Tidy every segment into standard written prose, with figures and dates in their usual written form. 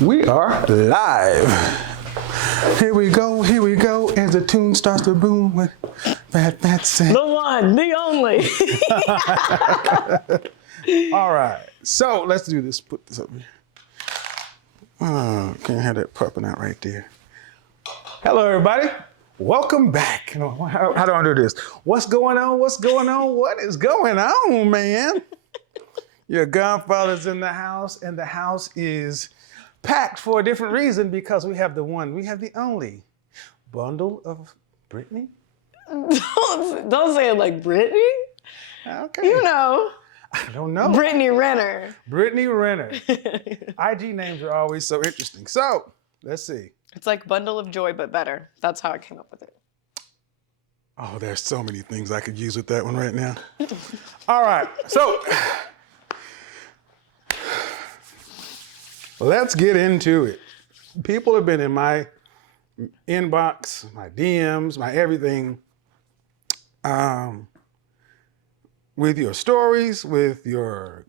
We are live. Here we go, as the tune starts to boom with Fat Sam. The one, the only. All right, so let's do this. Put this up here. Oh, can't have that popping out right there. Hello, everybody. Welcome back. How do I do this? What's going on? What's going on? What is going on, man? Your godfather's in the house, and the house is packed for a different reason because we have the one, we have the only bundle of Brittany. Don't say it like Brittany. Okay. You know. I don't know. Brittany Renner. Brittany Renner. IG names are always so interesting. So, let's see. It's like bundle of joy, but better. That's how I came up with it. Oh, there's so many things I could use with that one right now. All right, so let's get into it. People have been in my inbox, my DMs, my everything, with your stories, with your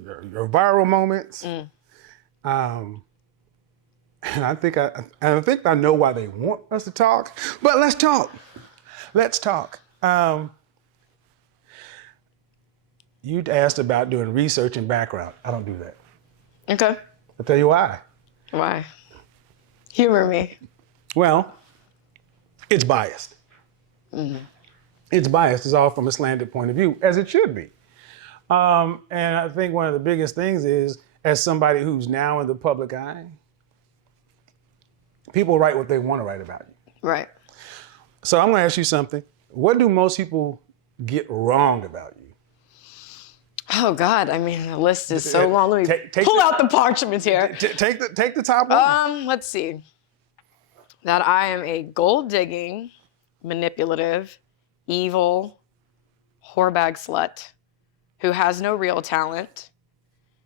viral moments. And I think I know why they want us to talk, but let's talk. Let's talk. You'd asked about doing research and background. I don't do that. Okay. I'll tell you why. Why? Humor me. Well, it's biased. Mm-hmm. It's biased. It's all from a slanted point of view, as it should be. And I think one of the biggest things is, as somebody who's now in the public eye, people write what they want to write about you. Right. So I'm going to ask you something. What do most people get wrong about you? Oh God, I mean, the list is so long. Let me pull out the parchments here. Take the top one. Let's see. That I am a gold-digging, manipulative, evil, whorebag slut who has no real talent,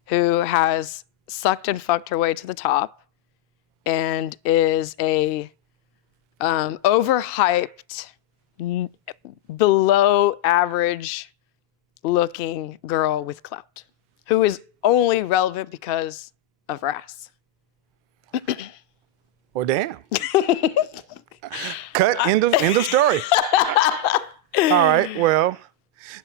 who has sucked and fucked her way to the top, and is a overhyped, below average looking girl with clout who is only relevant because of her ass. Well, damn. Cut. End of story. All right. Well,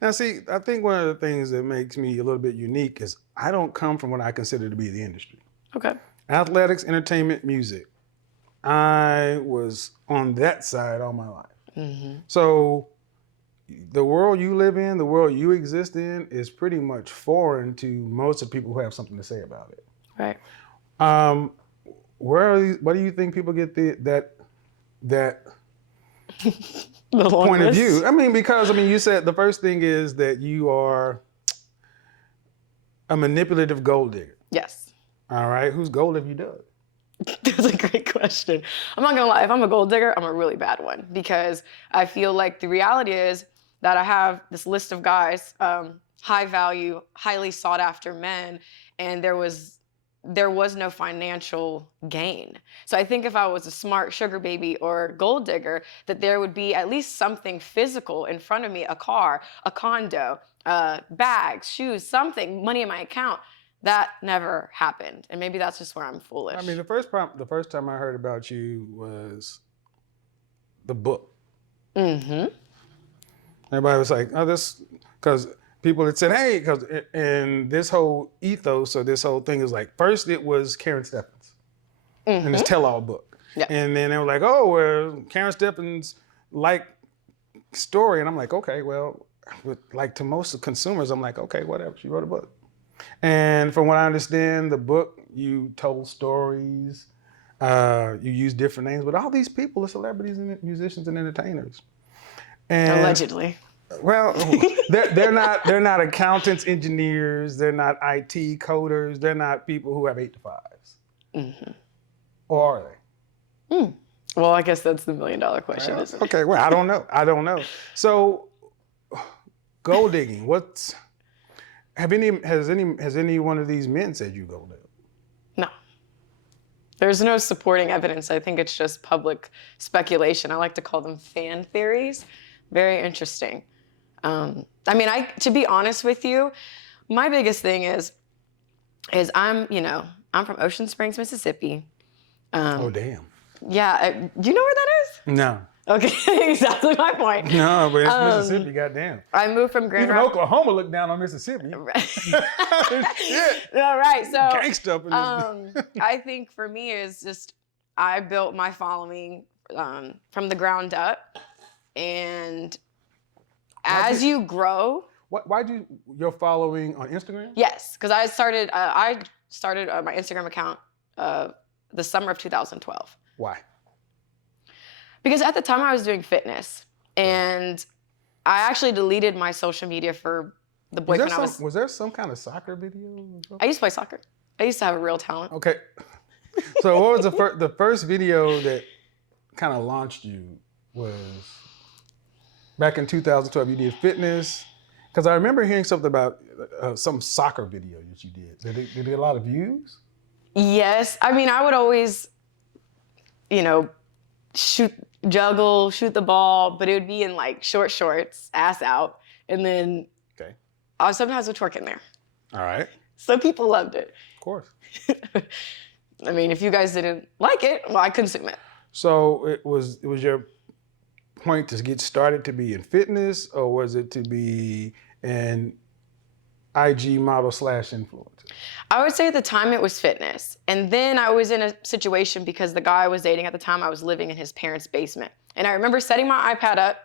now see, I think one of the things that makes me a little bit unique is I don't come from what I consider to be the industry. Okay. Athletics, entertainment, music. I was on that side all my life. Mm-hmm. So the world you live in, the world you exist in, is pretty much foreign to most of the people who have something to say about it. Right. What do you think people get that The point of list. view? I mean, because you said the first thing is that you are a manipulative gold digger. Yes. All right. Whose gold have you dug? That's a great question. I'm not gonna lie, if I'm a gold digger, I'm a really bad one because I feel like the reality is that I have this list of guys, high value, highly sought after men, and there was no financial gain. So I think if I was a smart sugar baby or gold digger, that there would be at least something physical in front of me, a car, a condo, bags, shoes, something, money in my account. That never happened. And maybe that's just where I'm foolish. I mean, the first time I heard about you was the book. Mm-hmm. Everybody was like, oh, this, because people had said, hey, because in this whole ethos or this whole thing is like, first it was Karen Steffens and his tell-all book. Yep. And then they were like, oh, well, Karen Steffens like story. And I'm like, okay, well, like to most consumers, I'm like, okay, whatever, she wrote a book. And from what I understand, the book, you told stories, you used different names, but all these people are celebrities and musicians and entertainers. And, allegedly. Well, they're not accountants, engineers, they're not IT coders, they're not people who have 8 to 5s. Mm-hmm. Or are they? Well, I guess that's the $1 million question, well, isn't it? Okay, well, I don't know. So, gold digging, has any one of these men said you gold digger? No. There's no supporting evidence. I think it's just public speculation. I like to call them fan theories. Very interesting. To be honest with you, my biggest thing is I'm, I'm from Ocean Springs, Mississippi. Oh, damn. Yeah, do you know where that is? No. Okay, exactly my point. No, but it's Mississippi, goddamn. I moved from Grand Even Rapids. Oklahoma looked down on Mississippi. Shit. All right, so Gangsta up in this. I think for me is just I built my following from the ground up, and as you grow. Why'd you your following on Instagram? Yes, because I started my Instagram account the summer of 2012. Why? Because at the time I was doing fitness, and I actually deleted my social media for the boyfriend I was. Was there some kind of soccer video? I used to play soccer. I used to have a real talent. Okay. So what was the first video that kind of launched you was back in 2012. You did fitness. Because I remember hearing something about some soccer video that you did. Did it get a lot of views? Yes. I mean, I would always, juggle, shoot the ball, but it would be in like short shorts, ass out. And then I sometimes would twerk in there. All right. So people loved it. Of course. I mean, if you guys didn't like it, well, I consume it. So it was your point to get started to be in fitness, or was it to be an IG model / influencer? I would say at the time it was fitness. And then I was in a situation because the guy I was dating at the time, I was living in his parents' basement. And I remember setting my iPad up,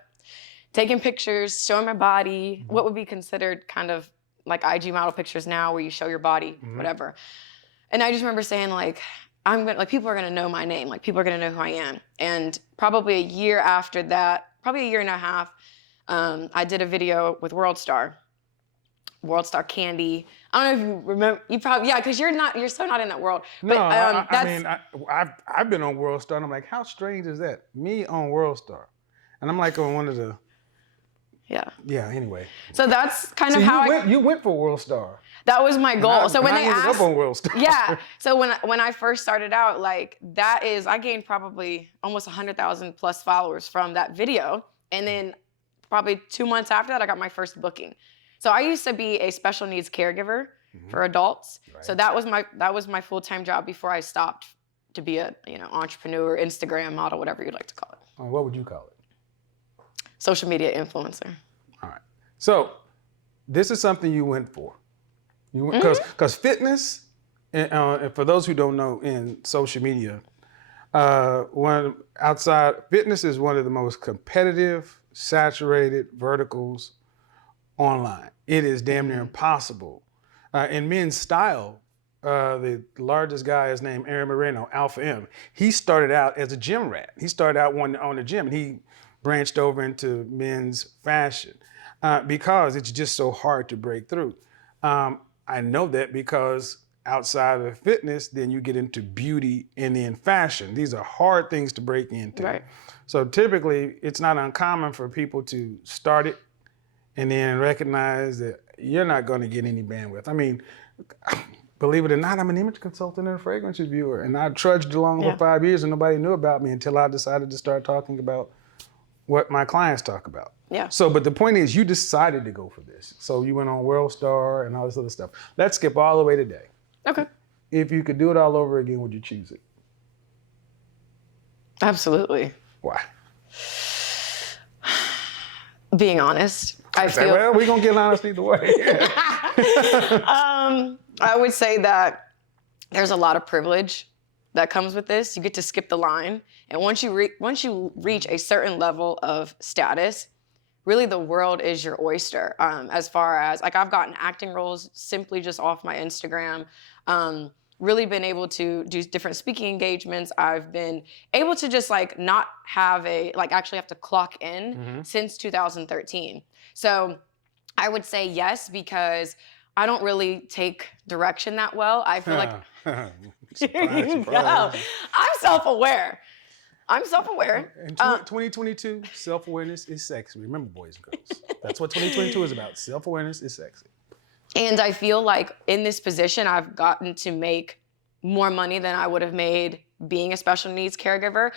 taking pictures, showing my body, what would be considered kind of like IG model pictures now where you show your body, whatever. And I just remember saying people are gonna know my name, like people are gonna know who I am. And probably a year after that, probably a year and a half, I did a video with World Star Candy. I don't know if you remember. You probably because you're so not in that world. No, but, I mean I've been on World Star, and I'm like, how strange is that? Me on World Star, and I'm like on one of the. Yeah. Yeah. Anyway. So that's kind of how you went for World Star. That was my goal. So when they asked, up on World Star. Yeah. So when I first started out, like I gained probably almost 100,000 plus followers from that video, and then probably 2 months after that, I got my first booking. So I used to be a special needs caregiver for adults. Right. So that was my full-time job before I stopped to be a entrepreneur, Instagram model, whatever you'd like to call it. What would you call it? Social media influencer. All right. So this is something you went for. You because fitness, and for those who don't know, in social media, fitness is one of the most competitive, saturated verticals online. It is damn near impossible. In men's style, the largest guy is named Aaron Moreno, Alpha M. He started out as a gym rat. He started out on the gym, and he branched over into men's fashion because it's just so hard to break through. I know that because outside of fitness, then you get into beauty and then fashion. These are hard things to break into. Right. So typically, it's not uncommon for people to start it and then recognize that you're not going to get any bandwidth. I mean, believe it or not, I'm an image consultant and a fragrance reviewer, and I trudged along for 5 years and nobody knew about me until I decided to start talking about what my clients talk about. Yeah. So, but the point is, you decided to go for this. So you went on World Star and all this other stuff. Let's skip all the way today. Okay. If you could do it all over again, would you choose it? Absolutely. Why? Being honest, I feel. Well, we're gonna get honest either way. I would say that there's a lot of privilege that comes with this. You get to skip the line, and once you reach a certain level of status, really the world is your oyster. As far as I've gotten acting roles simply just off my Instagram. Really been able to do different speaking engagements. I've been able to just not have actually have to clock in since 2013. So I would say yes, because I don't really take direction that well. I feel like surprise. I'm self-aware. In 2022, self-awareness is sexy. Remember, boys and girls. That's what 2022 is about. Self-awareness is sexy. And I feel like in this position, I've gotten to make more money than I would have made being a special needs caregiver.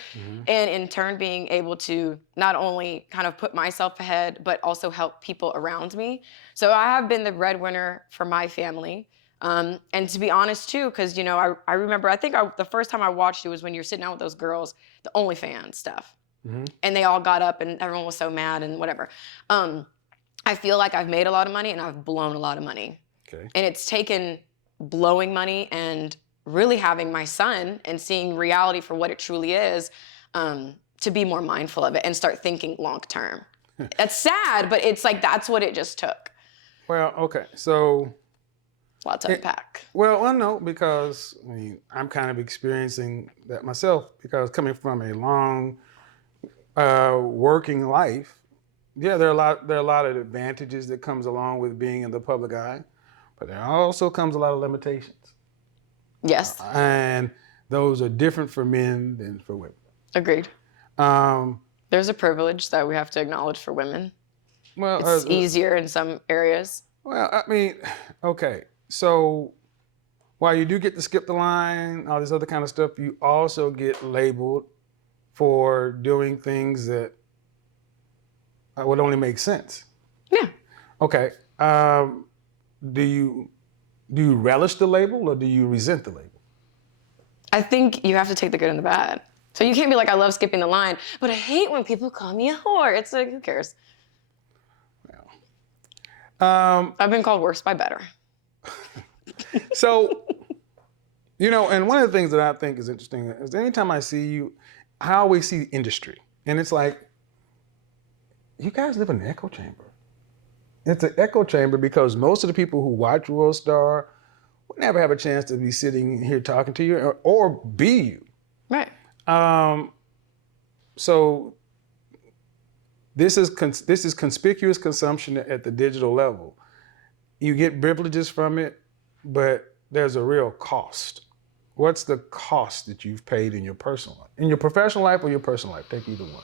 And in turn, being able to not only kind of put myself ahead, but also help people around me. So I have been the breadwinner for my family. And to be honest too, because I remember the first time I watched it was when you're sitting down with those girls, the OnlyFans stuff, and they all got up and everyone was so mad and whatever. I feel like I've made a lot of money and I've blown a lot of money, and it's taken blowing money and really having my son and seeing reality for what it truly is, to be more mindful of it and start thinking long term. It's sad, but it's like that's what it just took. Well, okay, so lots to unpack. Well, no, because I'm kind of experiencing that myself, because coming from a long working life, yeah, there are a lot of advantages that comes along with being in the public eye, but there also comes a lot of limitations. Yes. And those are different for men than for women. Agreed. There's a privilege that we have to acknowledge for women. Well, it's easier in some areas. Well, okay. So while you do get to skip the line, all this other kind of stuff, you also get labeled for doing things that would only make sense. Yeah. Okay. Do you relish the label or do you resent the label? I think you have to take the good and the bad. So you can't be like, I love skipping the line, but I hate when people call me a whore. It's like, who cares? Well, I've been called worse by better. So, and one of the things that I think is interesting is anytime I see you, I always see the industry. And it's like, you guys live in an echo chamber. It's an echo chamber because most of the people who watch World Star would never have a chance to be sitting here talking to you or be you. Right. So this is conspicuous consumption at the digital level. You get privileges from it, but there's a real cost. What's the cost that you've paid in your personal life? In your professional life or your personal life? Take either one.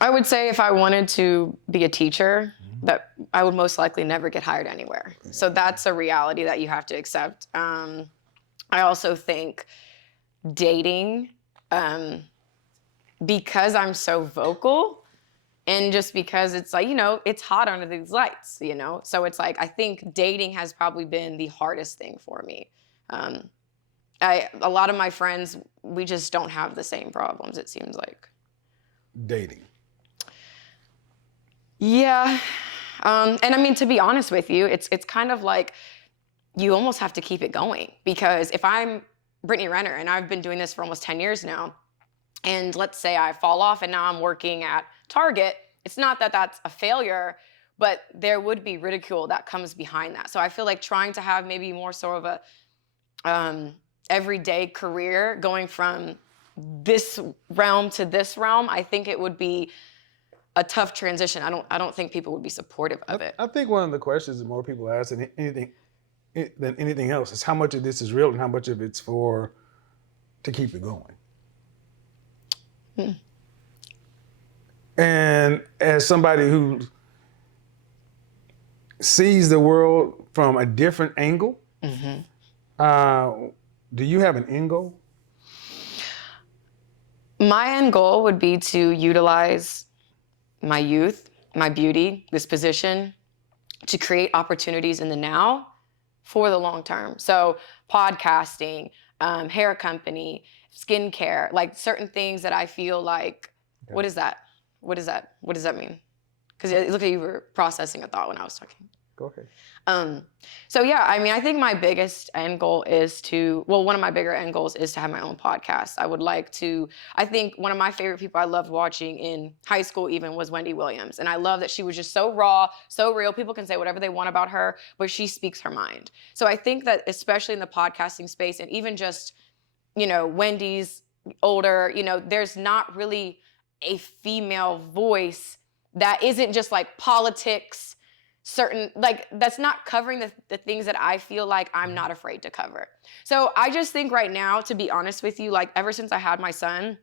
I would say if I wanted to be a teacher, that I would most likely never get hired anywhere. So that's a reality that you have to accept. I also think dating, because I'm so vocal and just because it's like, it's hot under these lights, So it's like, I think dating has probably been the hardest thing for me. A lot of my friends, we just don't have the same problems, it seems like. Dating. Yeah. And to be honest with you, it's kind of like you almost have to keep it going, because if I'm Brittany Renner and I've been doing this for almost 10 years now, and let's say I fall off and now I'm working at Target, it's not that that's a failure, but there would be ridicule that comes behind that. So I feel like trying to have maybe more sort of a everyday career going from this realm to this realm, I think it would be a tough transition. I don't think people would be supportive of it. I think one of the questions that more people ask than anything else is how much of this is real and how much of it's to keep it going. And as somebody who sees the world from a different angle, do you have an end goal? My end goal would be to utilize my youth, my beauty, this position, to create opportunities in the now for the long term. So podcasting, hair company, skincare, like certain things that I feel like, What is that? What does that mean? Because it looked like you were processing a thought when I was talking. Go ahead. So yeah, I think my biggest end goal is one of my bigger end goals is to have my own podcast. I think one of my favorite people I loved watching in high school even was Wendy Williams. And I love that she was just so raw, so real. People can say whatever they want about her, but she speaks her mind. So I think that especially in the podcasting space and even just, Wendy's older, there's not really a female voice that isn't just like politics, that's not covering the things that I feel like I'm not afraid to cover. So I just think right now, to be honest with you, like ever since I had my son,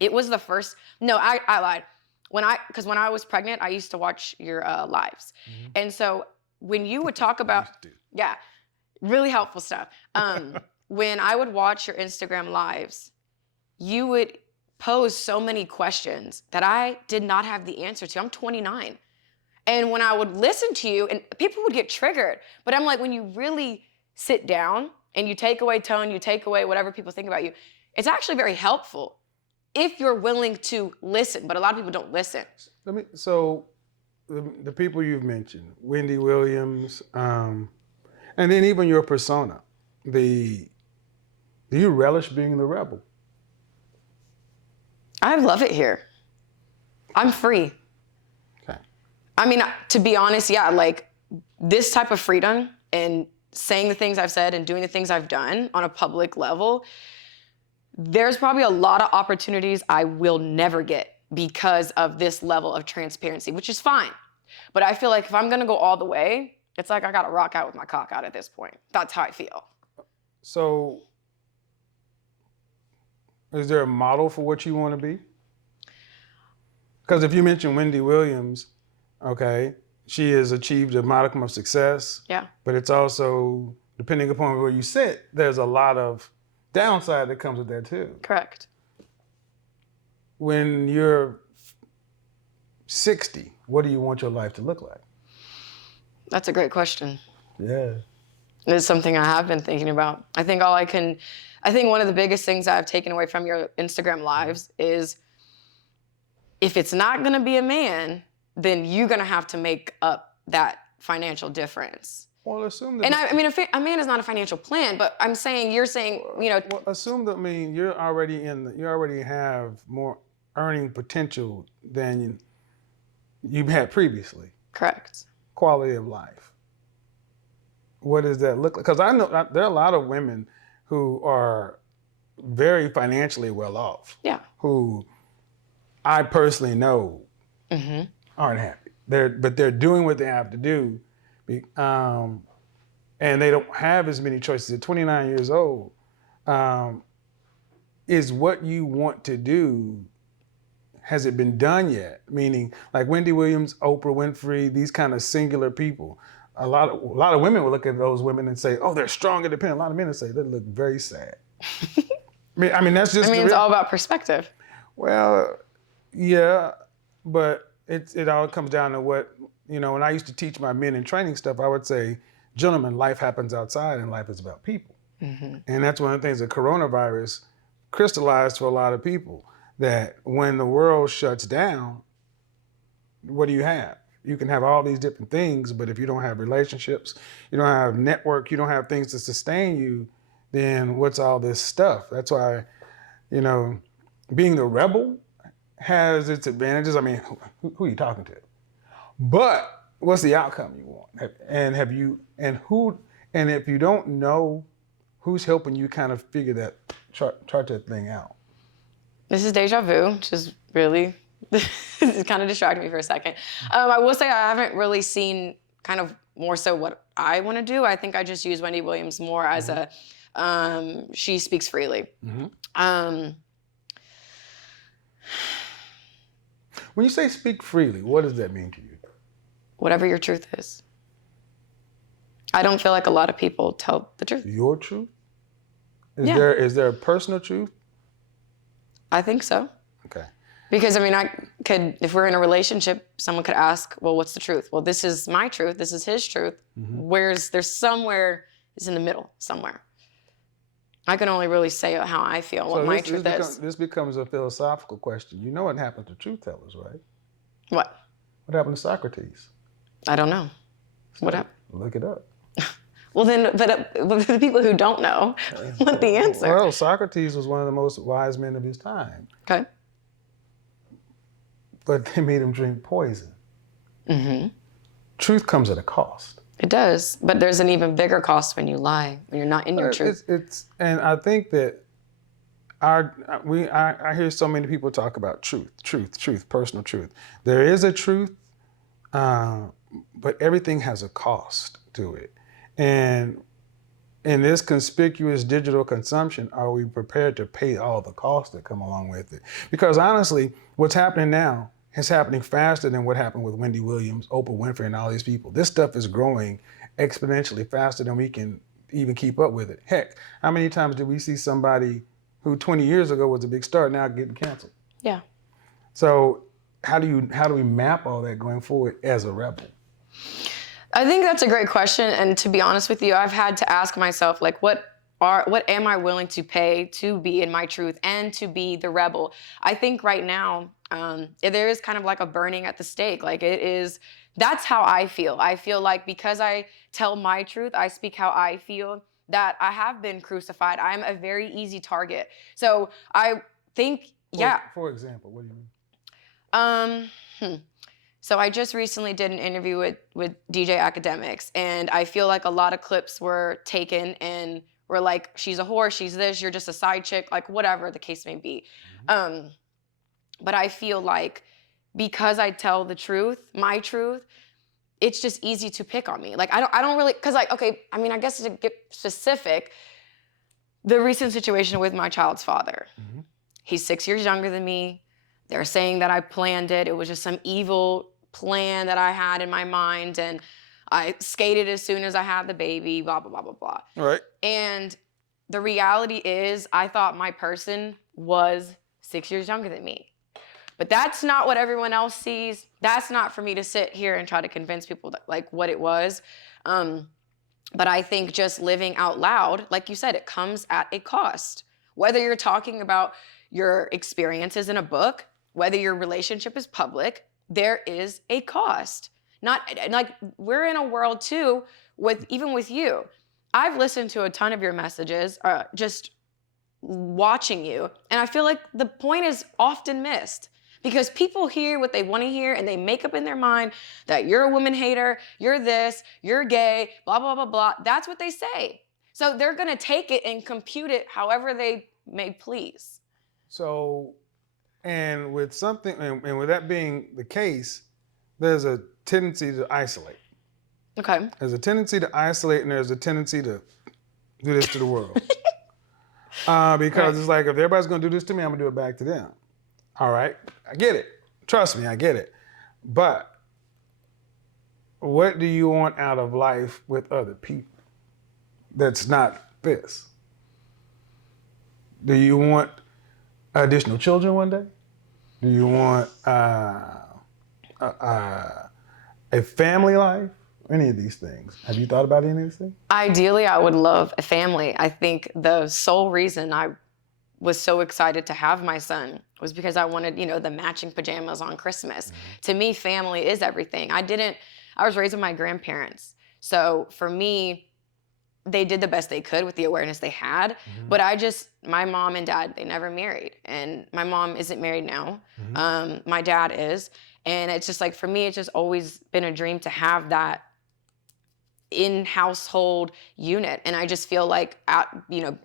it was the first, no, I lied. Because when I was pregnant, I used to watch your lives. And so when you would talk about, yeah, really helpful stuff. When I would watch your Instagram lives, you would pose so many questions that I did not have the answer to. I'm 29. And when I would listen to you, and people would get triggered, but I'm like, when you really sit down and you take away tone, you take away whatever people think about you, it's actually very helpful if you're willing to listen. But a lot of people don't listen. So the people you've mentioned, Wendy Williams, and then even your persona, do you relish being the rebel? I love it here. I'm free. Okay. I mean, to be honest, yeah, like this type of freedom and saying the things I've said and doing the things I've done on a public level, there's probably a lot of opportunities I will never get because of this level of transparency, which is fine. But I feel like if I'm gonna go all the way, it's like I gotta rock out with my cock out at this point. That's how I feel. So, is there a model for what you want to be? Because if you mention Wendy Williams, okay, she has achieved a modicum of success. Yeah. But it's also, depending upon where you sit, there's a lot of downside that comes with that too. Correct. When you're 60, what do you want your life to look like? That's a great question. Yeah. It's something I have been thinking about. I think one of the biggest things I've taken away from your Instagram lives is if it's not gonna be a man, then you're gonna have to make up that financial difference. Well, assume that. And I mean, a man is not a financial plan, but you're saying, Well, assume that, you already have more earning potential than you've had previously. Correct. Quality of life. What does that look like? Because I know there are a lot of women who are very financially well off. Yeah. Who I personally know aren't happy. But they're doing what they have to do, and they don't have as many choices. At 29 years old, is what you want to do, has it been done yet? Meaning, like Wendy Williams, Oprah Winfrey, these kind of singular people. A lot of women will look at those women and say, "Oh, they're strong, independent." A lot of men will say they look very sad. I mean that's just. It's all about perspective. Well, yeah, but it all comes down to what, when I used to teach my men in training stuff, I would say, gentlemen, life happens outside and life is about people. Mm-hmm. And that's one of the things that coronavirus crystallized for a lot of people, that when the world shuts down, what do you have? You can have all these different things, but if you don't have relationships, you don't have network, you don't have things to sustain you, then what's all this stuff? That's why, being the rebel has its advantages. I mean, who are you talking to? But what's the outcome you want? And if you don't know who's helping you kind of figure that, chart that thing out. This is deja vu, which is really, it kind of distracted me for a second. I will say I haven't really seen kind of more so what I want to do. I think I just use Wendy Williams more as she speaks freely. Mm-hmm. When you say speak freely, what does that mean to you? Whatever your truth is. I don't feel like a lot of people tell the truth. Your truth? Is there a personal truth? I think so. Okay. Because if we're in a relationship, someone could ask, well, what's the truth? Well, this is my truth. This is his truth. Mm-hmm. There's somewhere, it's in the middle somewhere. I can only really say how I feel, what my truth is. This becomes a philosophical question. You know what happened to truth tellers, right? What? What happened to Socrates? I don't know. What happened? Look it up. Well, then, but for the people who don't know, what the answer? Well, Socrates was one of the most wise men of his time. Okay. But they made him drink poison. Mm-hmm. Truth comes at a cost. It does, but there's an even bigger cost when you lie, when you're not in your truth. And I think that I hear so many people talk about truth, personal truth. There is a truth, but everything has a cost to it. And in this conspicuous digital consumption, are we prepared to pay all the costs that come along with it? Because honestly, what's happening now is happening faster than what happened with Wendy Williams, Oprah Winfrey, and all these people. This stuff is growing exponentially faster than we can even keep up with it. Heck, how many times did we see somebody who 20 years ago was a big star now getting canceled? Yeah. So how do we map all that going forward as a rebel? I think that's a great question. And to be honest with you, I've had to ask myself, like, what am I willing to pay to be in my truth and to be the rebel? I think right now, there is kind of like a burning at the stake. Like that's how I feel. I feel like because I tell my truth, I speak how I feel, that I have been crucified. I'm a very easy target. So I think, yeah. For example, what do you mean? So I just recently did an interview with DJ Academics, and I feel like a lot of clips were taken and were like, she's a whore, she's this, you're just a side chick, like whatever the case may be. But I feel like because I tell the truth, my truth, it's just easy to pick on me. Like I don't really, cause like, okay, I mean, I guess to get specific, the recent situation with my child's father. He's 6 years younger than me. They're saying that I planned it. It was just some evil plan that I had in my mind, and I skated as soon as I had the baby, blah, blah, blah, blah, blah. Right. And the reality is I thought my person was 6 years younger than me. But that's not what everyone else sees. That's not for me to sit here and try to convince people that, like, what it was. But I think just living out loud, like you said, it comes at a cost. Whether you're talking about your experiences in a book, whether your relationship is public, there is a cost. Not like we're in a world too, even with you. I've listened to a ton of your messages, just watching you, and I feel like the point is often missed because people hear what they want to hear and they make up in their mind that you're a woman hater, you're this, you're gay, blah, blah, blah, blah. That's what they say. So they're going to take it and compute it however they may please. So, and with something, and with that being the case, there's a tendency to isolate. Okay. There's a tendency to isolate, and there's a tendency to do this to the world. Because It's like, if everybody's going to do this to me, I'm going to do it back to them. All right, I get it. Trust me, I get it. But what do you want out of life with other people that's not this? Do you want additional children one day? Do you want a family life? Any of these things? Have you thought about any of these things? Ideally, I would love a family. I think the sole reason I was so excited to have my son was because I wanted, the matching pajamas on Christmas. Mm-hmm. To me, family is everything. I was raised with my grandparents. So for me, they did the best they could with the awareness they had. Mm-hmm. But my mom and dad, they never married. And my mom isn't married now. Mm-hmm. My dad is. And it's just like, for me, it's just always been a dream to have that in-household unit. And I just feel like,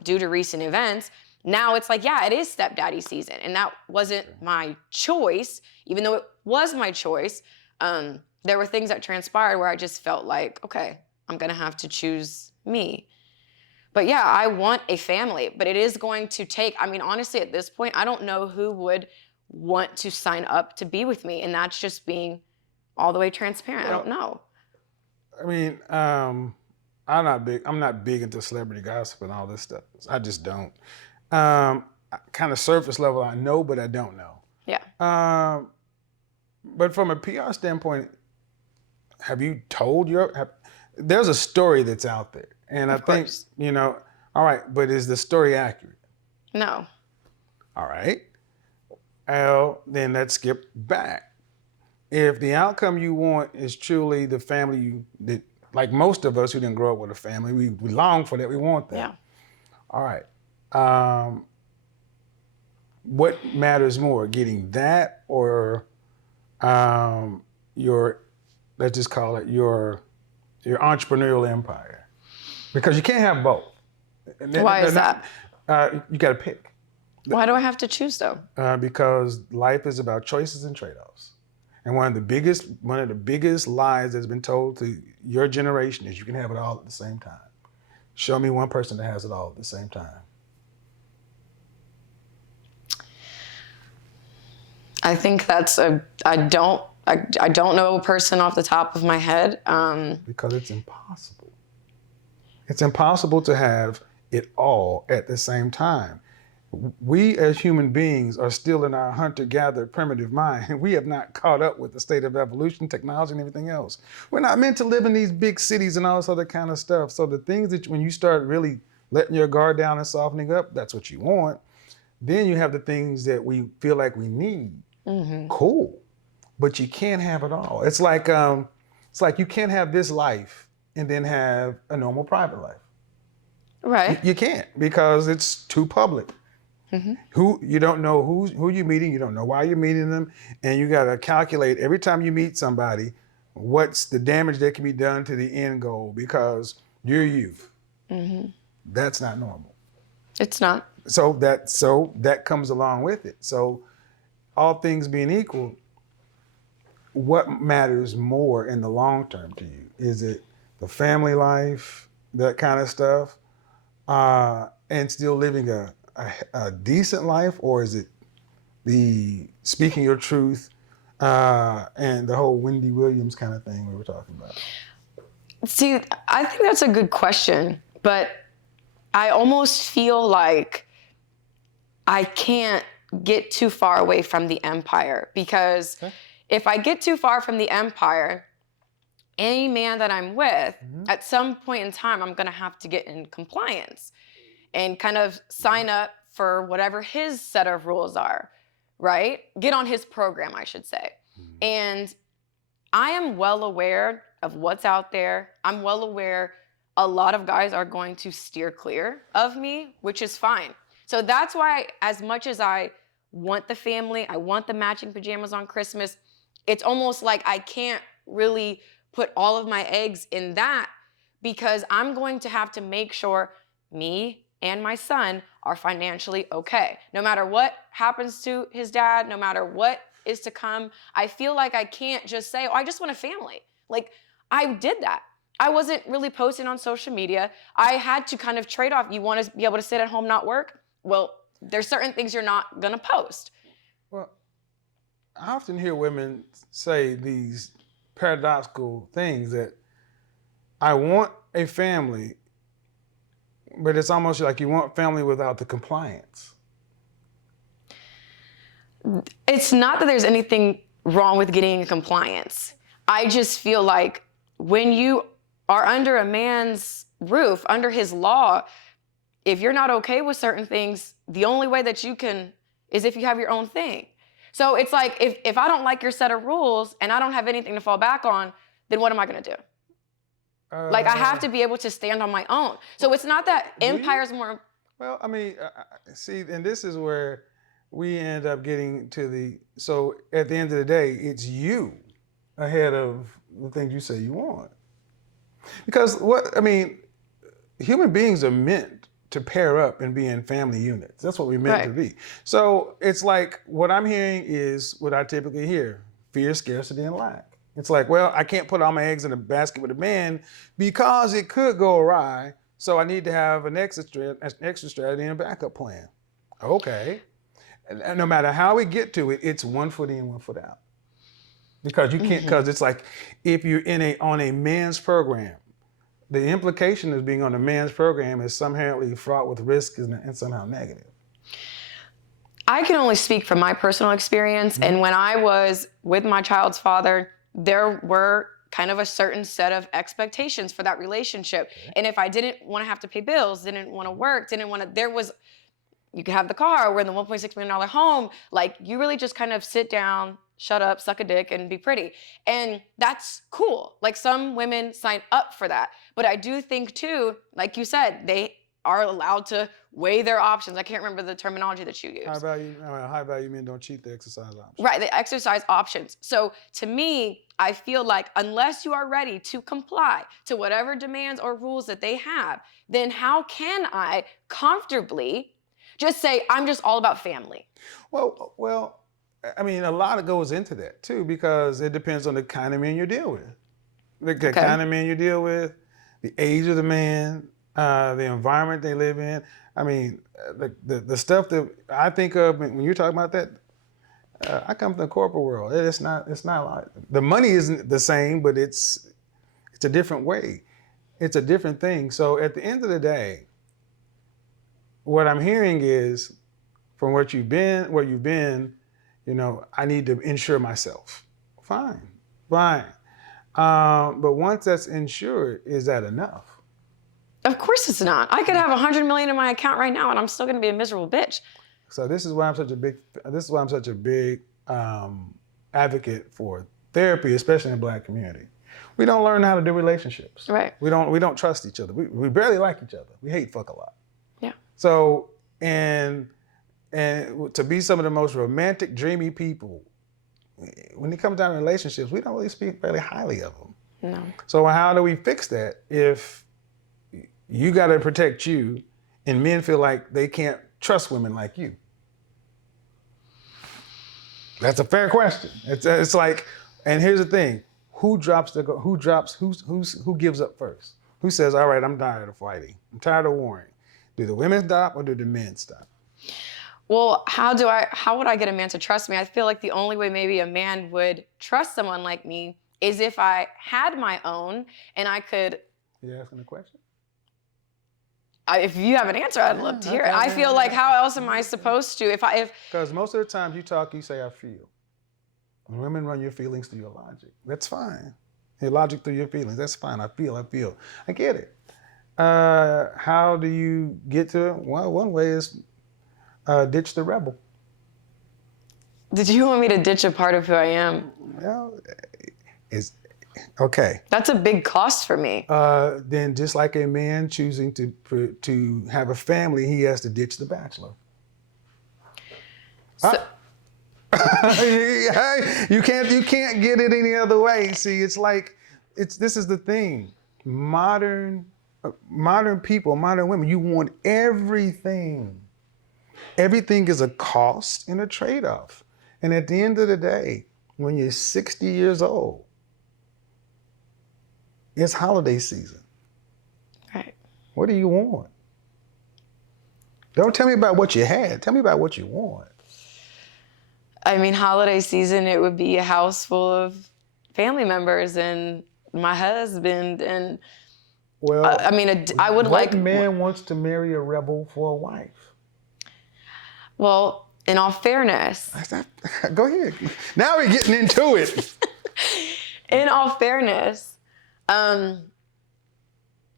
due to recent events, now it's like, yeah, it is stepdaddy season. And that wasn't my choice, even though it was my choice. There were things that transpired where I just felt like, okay, I'm going to have to choose me. But yeah, I want a family, but it is going to take, honestly, at this point, I don't know who would want to sign up to be with me. And that's just being all the way transparent. Well, I don't know. I'm not big into celebrity gossip and all this stuff. I just don't. Kind of surface level, I know, but I don't know. Yeah. But from a PR standpoint, have you told there's a story that's out there. And I think, all right, but is the story accurate? No. All right. Well, then let's skip back. If the outcome you want is truly the family that, like most of us who didn't grow up with a family, we long for that, we want that. Yeah. All right. What matters more, getting that or let's just call it your entrepreneurial empire? Because you can't have both. Why is that? You got to pick. Why do I have to choose though? Because life is about choices and trade-offs. And one of the biggest lies that's been told to your generation is you can have it all at the same time. Show me one person that has it all at the same time. I think I don't know a person off the top of my head. Because it's impossible. It's impossible to have it all at the same time. We as human beings are still in our hunter-gatherer primitive mind. We have not caught up with the state of evolution, technology, and everything else. We're not meant to live in these big cities and all this other kind of stuff. So the things that when you start really letting your guard down and softening up, that's what you want. Then you have the things that we feel like we need. Mm-hmm. Cool, but you can't have it all. It's like you can't have this life and then have a normal private life. Right. You can't, because it's too public. Mm-hmm. Who you don't know who you're meeting, you don't know why you're meeting them, and you got to calculate every time you meet somebody what's the damage that can be done to the end goal, because you're you. Mm-hmm. That's not normal. It's not. So that comes along with it. So all things being equal, what matters more in the long term to you? Is it the family life, that kind of stuff, and still living a decent life, or is it the speaking your truth and the whole Wendy Williams kind of thing we were talking about? See, I think that's a good question, but I almost feel like I can't get too far away from the empire, because if I get too far from the empire, any man that I'm with, at some point in time, I'm going to have to get in compliance and kind of sign up for whatever his set of rules are, right? Get on his program, I should say. And I am well aware of what's out there. I'm well aware a lot of guys are going to steer clear of me, which is fine. So that's why, as much as I want the family, I want the matching pajamas on Christmas, it's almost like I can't really put all of my eggs in that, because I'm going to have to make sure me and my son are financially okay. No matter what happens to his dad, no matter what is to come, I feel like I can't just say, oh, I just want a family. Like, I did that. I wasn't really posting on social media. I had to kind of trade off. You want to be able to sit at home, not work? Well, there's certain things you're not going to post. Well, I often hear women say these paradoxical things that I want a family, but it's almost like you want family without the compliance. It's not that there's anything wrong with getting compliance. I just feel like when you are under a man's roof, under his law, if you're not okay with certain things, the only way that you can is if you have your own thing. So it's like, if I don't like your set of rules and I don't have anything to fall back on, then what am I going to do? Like, I have to be able to stand on my own. So it's not that empire's more... Well, I mean, see, and this is where we end up getting to so at the end of the day, it's you ahead of the things you say you want. Because human beings are meant to pair up and be in family units. That's what we're meant to be. So it's like, what I'm hearing is what I typically hear: fear, scarcity, and lack. It's like, well, I can't put all my eggs in a basket with a man because it could go awry. So I need to have an extra strategy and a backup plan. Okay. And no matter how we get to it, it's 1 foot in, 1 foot out. Because you can't, because it's like, if you're on a man's program, the implication of being on a man's program is somehow fraught with risk and somehow negative. I can only speak from my personal experience. And when I was with my child's father, there were kind of a certain set of expectations for that relationship. And if I didn't want to have to pay bills, didn't want to work, you could have the car, we're in the $1.6 million home. Like, you really just kind of sit down, shut up, suck a dick, and be pretty. And that's cool. Like, some women sign up for that. But I do think too, like you said, they are allowed to weigh their options. I can't remember the terminology that you used. High value men don't cheat, they exercise options. Right, they exercise options. So to me, I feel like unless you are ready to comply to whatever demands or rules that they have, then how can I comfortably just say, I'm just all about family? Well, I mean, a lot goes into that too, because it depends on the kind of man you deal with. The kind of man you deal with, the age of the man, the environment they live in. I mean, the stuff that I think of when you're talking about that, I come from the corporate world. It's not like, the money isn't the same, but it's a different way. It's a different thing. So at the end of the day, what I'm hearing is from where you've been, I need to insure myself. Fine. But once that's insured, is that enough? Of course it's not. I could have 100 million in my account right now and I'm still going to be a miserable bitch. So this is why I'm such a big advocate for therapy, especially in the Black community. We don't learn how to do relationships. Right. We don't trust each other. We barely like each other. We hate fuck a lot. Yeah. So and to be some of the most romantic, dreamy people, when it comes down to relationships, we don't really speak very highly of them. No. So how do we fix that if you got to protect you and men feel like they can't trust women like you? That's a fair question. It's like, and here's the thing: who gives up first? Who says, "All right, I'm tired of fighting. I'm tired of warring." Do the women stop or do the men stop? Well, how would I get a man to trust me? I feel like the only way maybe a man would trust someone like me is if I had my own and I could. You asking a question? If you have an answer, I'd love to hear it. I feel like, how else am I supposed to? Because most of the times you talk, you say, "I feel." When women run your feelings through your logic, that's fine. Your logic through your feelings, that's fine. I feel. I get it. How do you get to it? Well, one way is ditch the rebel. Did you want me to ditch a part of who I am? Well, it's okay. That's a big cost for me. Then just like a man choosing to have a family, he has to ditch the bachelor. So, you can't get it any other way. See, this is the thing. Modern people, modern women, you want everything. Everything is a cost and a trade-off. And at the end of the day, when you're 60 years old, it's holiday season. right. What do you want? Don't tell me about what you had. Tell me about what you want. I mean, holiday season, it would be a house full of family members and my husband and, Well, I would like. What man wants to marry a rebel for a wife? Well, in all fairness. Go ahead. Now we're getting into it. In all fairness, the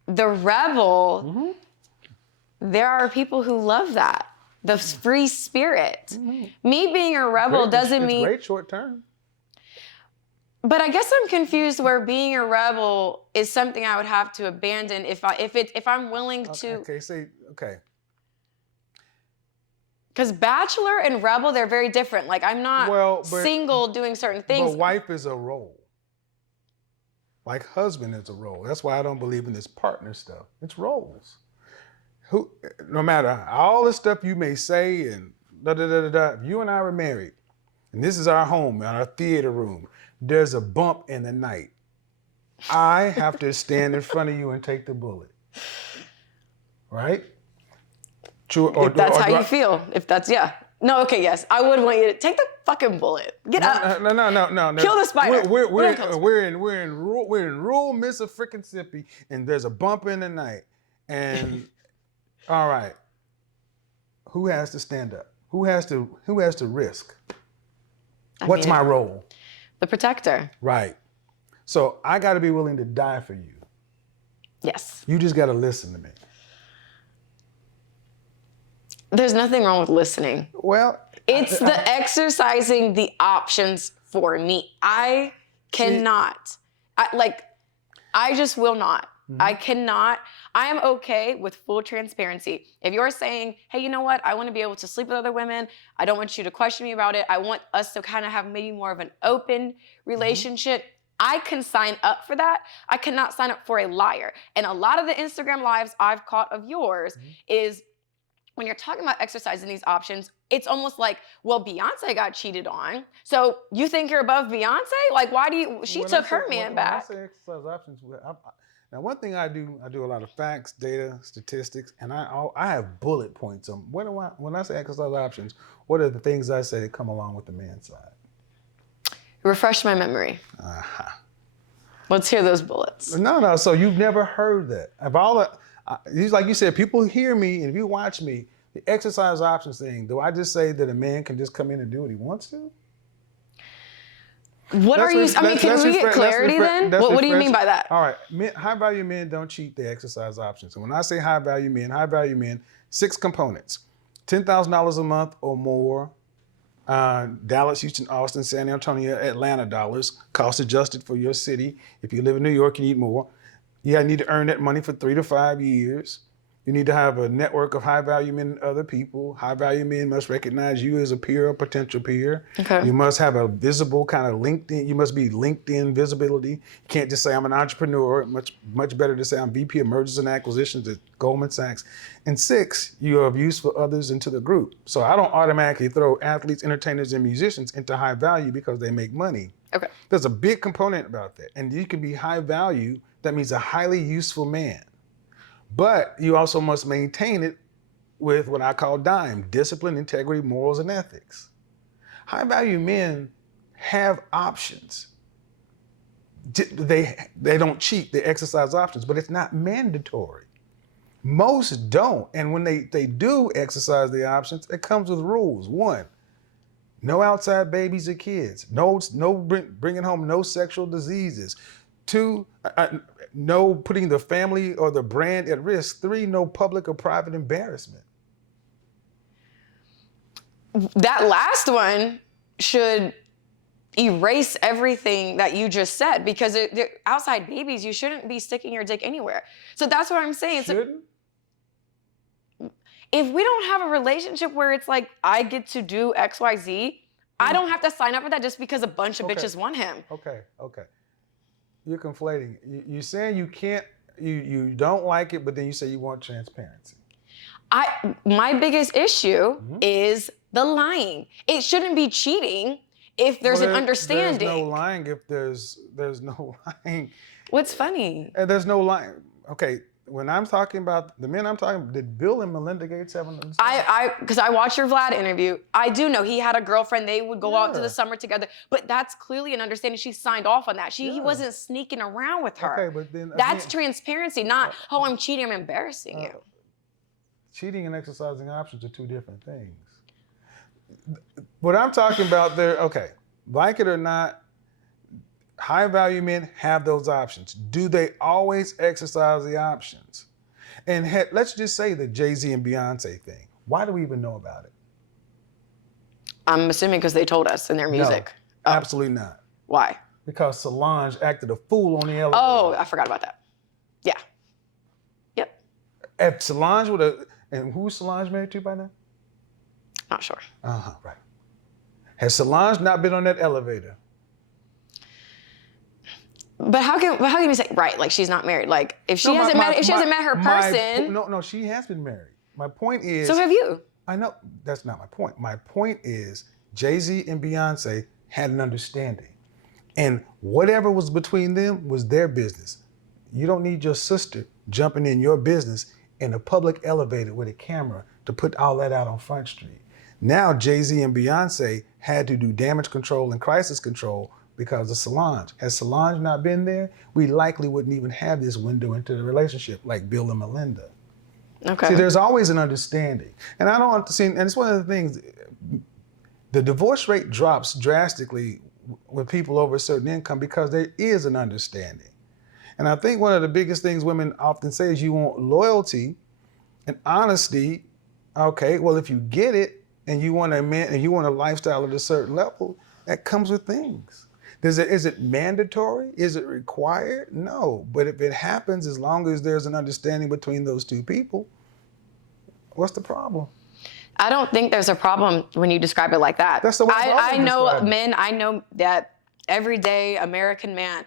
rebel, Mm-hmm. there are people who love that. The free spirit. Mm-hmm. Me being a rebel doesn't mean. It's great short term. But I guess I'm confused where being a rebel is something I would have to abandon if I'm willing to. Okay. Because bachelor and rebel, they're very different. Like, I'm not single doing certain things. But wife is a role. Like husband is a role. That's why I don't believe in this partner stuff. It's roles. No matter all the stuff you may say and if you and I were married, and this is our home, our theater room, there's a bump in the night. I have to stand in front of you and take the bullet. Right? True. If that's how you feel. If that's, yeah. No, okay, yes. I would want you to take the fucking bullet. Get up. No. Kill the spider. We're in rural Mississippi, and there's a bump in the night. And all right, who has to stand up? Who has to risk? What's my role? The protector. Right. So I got to be willing to die for you. Yes. You just got to listen to me. There's nothing wrong with listening. Well, it's the exercising the options for me. I cannot. I just will not. Mm-hmm. I cannot. I am okay with full transparency. If you're saying, hey, you know what? I want to be able to sleep with other women. I don't want you to question me about it. I want us to kind of have maybe more of an open relationship. Mm-hmm. I can sign up for that. I cannot sign up for a liar. And a lot of the Instagram lives I've caught of yours is when you're talking about exercising these options, it's almost like, well, Beyonce got cheated on. So you think you're above Beyonce? Like, why do you, she took her man back. When I say exercise options, now one thing I do a lot of facts, data, statistics, and I have bullet points on when I say exercise options, what are the things I say that come along with the man's side? Refresh my memory. Let's hear those bullets. No, so you've never heard that. Of all the, like you said, people hear me, and if you watch me, The exercise options thing, do I just say that a man can just come in and do what he wants to? What are you, I mean, can we get clarity then? What do you mean by that? All right, high value men don't cheat the exercise options. And when I say high value men, 6 components: $10,000 a month or more, Dallas, Houston, Austin, San Antonio, Atlanta dollars, cost adjusted for your city. If you live in New York, you need more. You need to earn that money for 3 to 5 years. You need to have a network of high value men and other people. High value men must recognize you as a peer or potential peer. Okay. You must have a visible kind of LinkedIn. You must be LinkedIn visibility. You can't just say I'm an entrepreneur. Much better to say I'm VP of Mergers and Acquisitions at Goldman Sachs. And 6, you are of use for others into the group. So I don't automatically throw athletes, entertainers, and musicians into high value because they make money. Okay. There's a big component about that. And you can be high value. That means a highly useful man. But you also must maintain it with what I call DIME, discipline, integrity, morals, and ethics. High value men have options. They don't cheat, they exercise options, but it's not mandatory. Most don't. And when they do exercise the options, it comes with rules. 1, no outside babies or kids. No bringing home no sexual diseases. 2, no putting the family or the brand at risk. 3, no public or private embarrassment. That last one should erase everything that you just said, because they're outside babies, you shouldn't be sticking your dick anywhere. So that's what I'm saying. Shouldn't? If we don't have a relationship where it's like, I get to do X, Y, Z, I don't have to sign up for that just because a bunch of bitches want him. Okay. You're conflating. You're saying you can't, you don't like it, but then you say you want transparency. My biggest issue is the lying. It shouldn't be cheating if there's an understanding. There's no lying if there's no lying. What's funny? And there's no lying. Okay, when I'm talking about the men I'm talking about, did Bill and Melinda Gates have an understanding? Because I watched your Vlad interview, I do know he had a girlfriend. They would go out to the summer together, but that's clearly an understanding. She signed off on that. He wasn't sneaking around with her. Okay, but then that's transparency, not, oh, I'm cheating, I'm embarrassing you. Cheating and exercising options are 2 different things. What I'm talking about there, okay, like it or not, high value men have those options. Do they always exercise the options? And let's just say the Jay-Z and Beyonce thing. Why do we even know about it? I'm assuming because they told us in their music. No, absolutely not. Why? Because Solange acted a fool on the elevator. Oh, I forgot about that. Yeah. Yep. If Solange would have, and who's Solange married to by now? Not sure. Right. Has Solange not been on that elevator? But how can you say, right, like she's not married? Like if she hasn't met her person. No, she has been married. My point is. So have you. I know, that's not my point. My point is Jay-Z and Beyonce had an understanding. And whatever was between them was their business. You don't need your sister jumping in your business in a public elevator with a camera to put all that out on Front Street. Now Jay-Z and Beyonce had to do damage control and crisis control because of Solange. Had Solange not been there, we likely wouldn't even have this window into the relationship like Bill and Melinda. Okay. See, there's always an understanding. And I don't understand, and it's one of the things, the divorce rate drops drastically with people over a certain income because there is an understanding. And I think one of the biggest things women often say is you want loyalty and honesty. Okay, well, if you get it and you want a man and you want a lifestyle at a certain level, that comes with things. Is it mandatory? Is it required? No. But if it happens, as long as there's an understanding between those 2 people, what's the problem? I don't think there's a problem when you describe it like that. That's the way I know men, I know that everyday American man,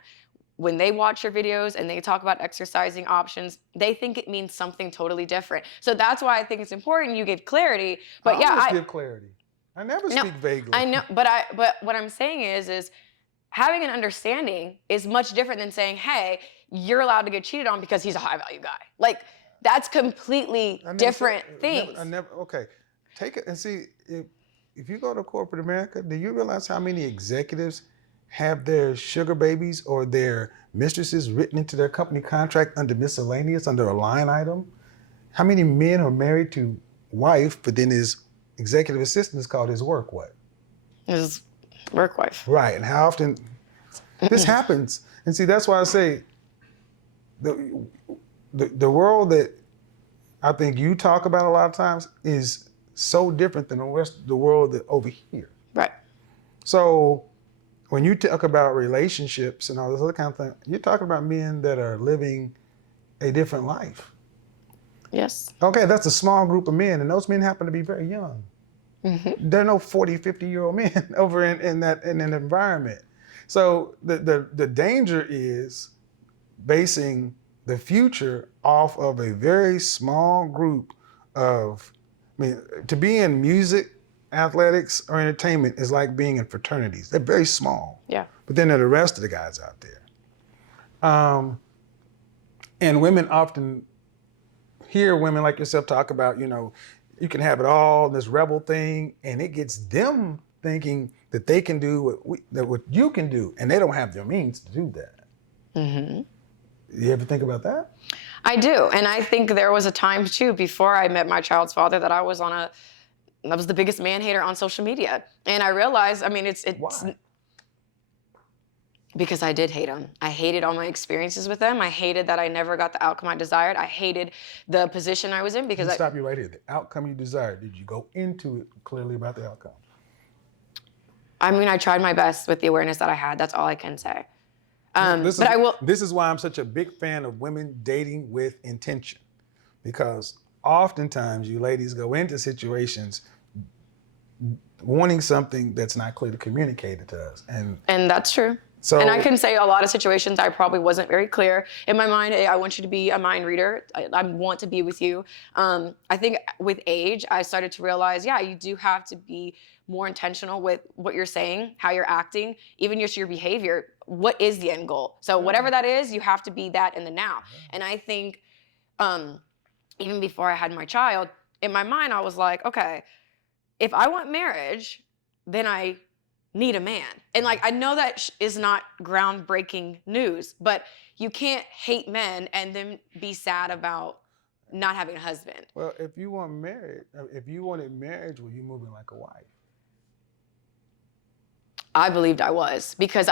when they watch your videos and they talk about exercising options, they think it means something totally different. So that's why I think it's important you give clarity. But I give clarity. I never speak vaguely. I know, but what I'm saying is having an understanding is much different than saying, hey, you're allowed to get cheated on because he's a high value guy. Like that's completely different things. Okay. Take it and see, if you go to corporate America, do you realize how many executives have their sugar babies or their mistresses written into their company contract under miscellaneous, under a line item? How many men are married to wife, but then his executive assistant is called his work what? His work wife. Right. And how often this happens? And see, that's why I say the world that I think you talk about a lot of times is so different than the rest of the world that over here. Right. So when you talk about relationships and all this other kind of thing, you're talking about men that are living a different life. Yes. Okay, that's a small group of men, and those men happen to be very young. Mm-hmm. There are no 40, 50-year-old men over in an environment. So the danger is basing the future off of a very small group of, I mean, to be in music, athletics, or entertainment is like being in fraternities. They're very small. Yeah. But then there are the rest of the guys out there. And women often hear women like yourself talk about, you can have it all, this rebel thing, and it gets them thinking that they can do what you can do, and they don't have the means to do that. Mm-hmm. You ever think about that? I do, and I think there was a time too before I met my child's father that I was the biggest man hater on social media, and I realized, I mean, it's Why? Because I did hate him. I hated all my experiences with them. I hated that I never got the outcome I desired. I hated the position I was in because Stop you right here. The outcome you desired. Did you go into it clearly about the outcome? I mean, I tried my best with the awareness that I had. That's all I can say. This is why I'm such a big fan of women dating with intention, because oftentimes you ladies go into situations wanting something that's not clearly communicated to us, and that's true. So, and I can say a lot of situations I probably wasn't very clear. In my mind, I want you to be a mind reader. I want to be with you. I think with age, I started to realize, yeah, you do have to be more intentional with what you're saying, how you're acting, even just your behavior. What is the end goal? So whatever that is, you have to be that in the now. And I think even before I had my child, in my mind, I was like, okay, if I want marriage, then I need a man. And like, I know that is not groundbreaking news, but you can't hate men and then be sad about not having a husband. Well, if you wanted marriage, were you moving like a wife? I believed I was, because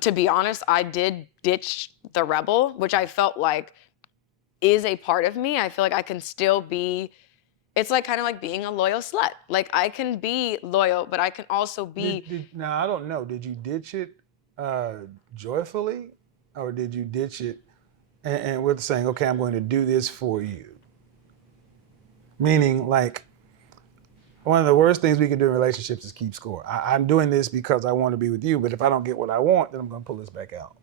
to be honest, I did ditch the rebel, which I felt like is a part of me. I feel like I can still be, it's like kind of like being a loyal slut. Like I can be loyal, but I can also be. Now, I don't know. Did you ditch it joyfully, or did you ditch it and with saying, okay, I'm going to do this for you? Meaning, like, one of the worst things we can do in relationships is keep score. I'm doing this because I want to be with you, but if I don't get what I want, then I'm going to pull this back out.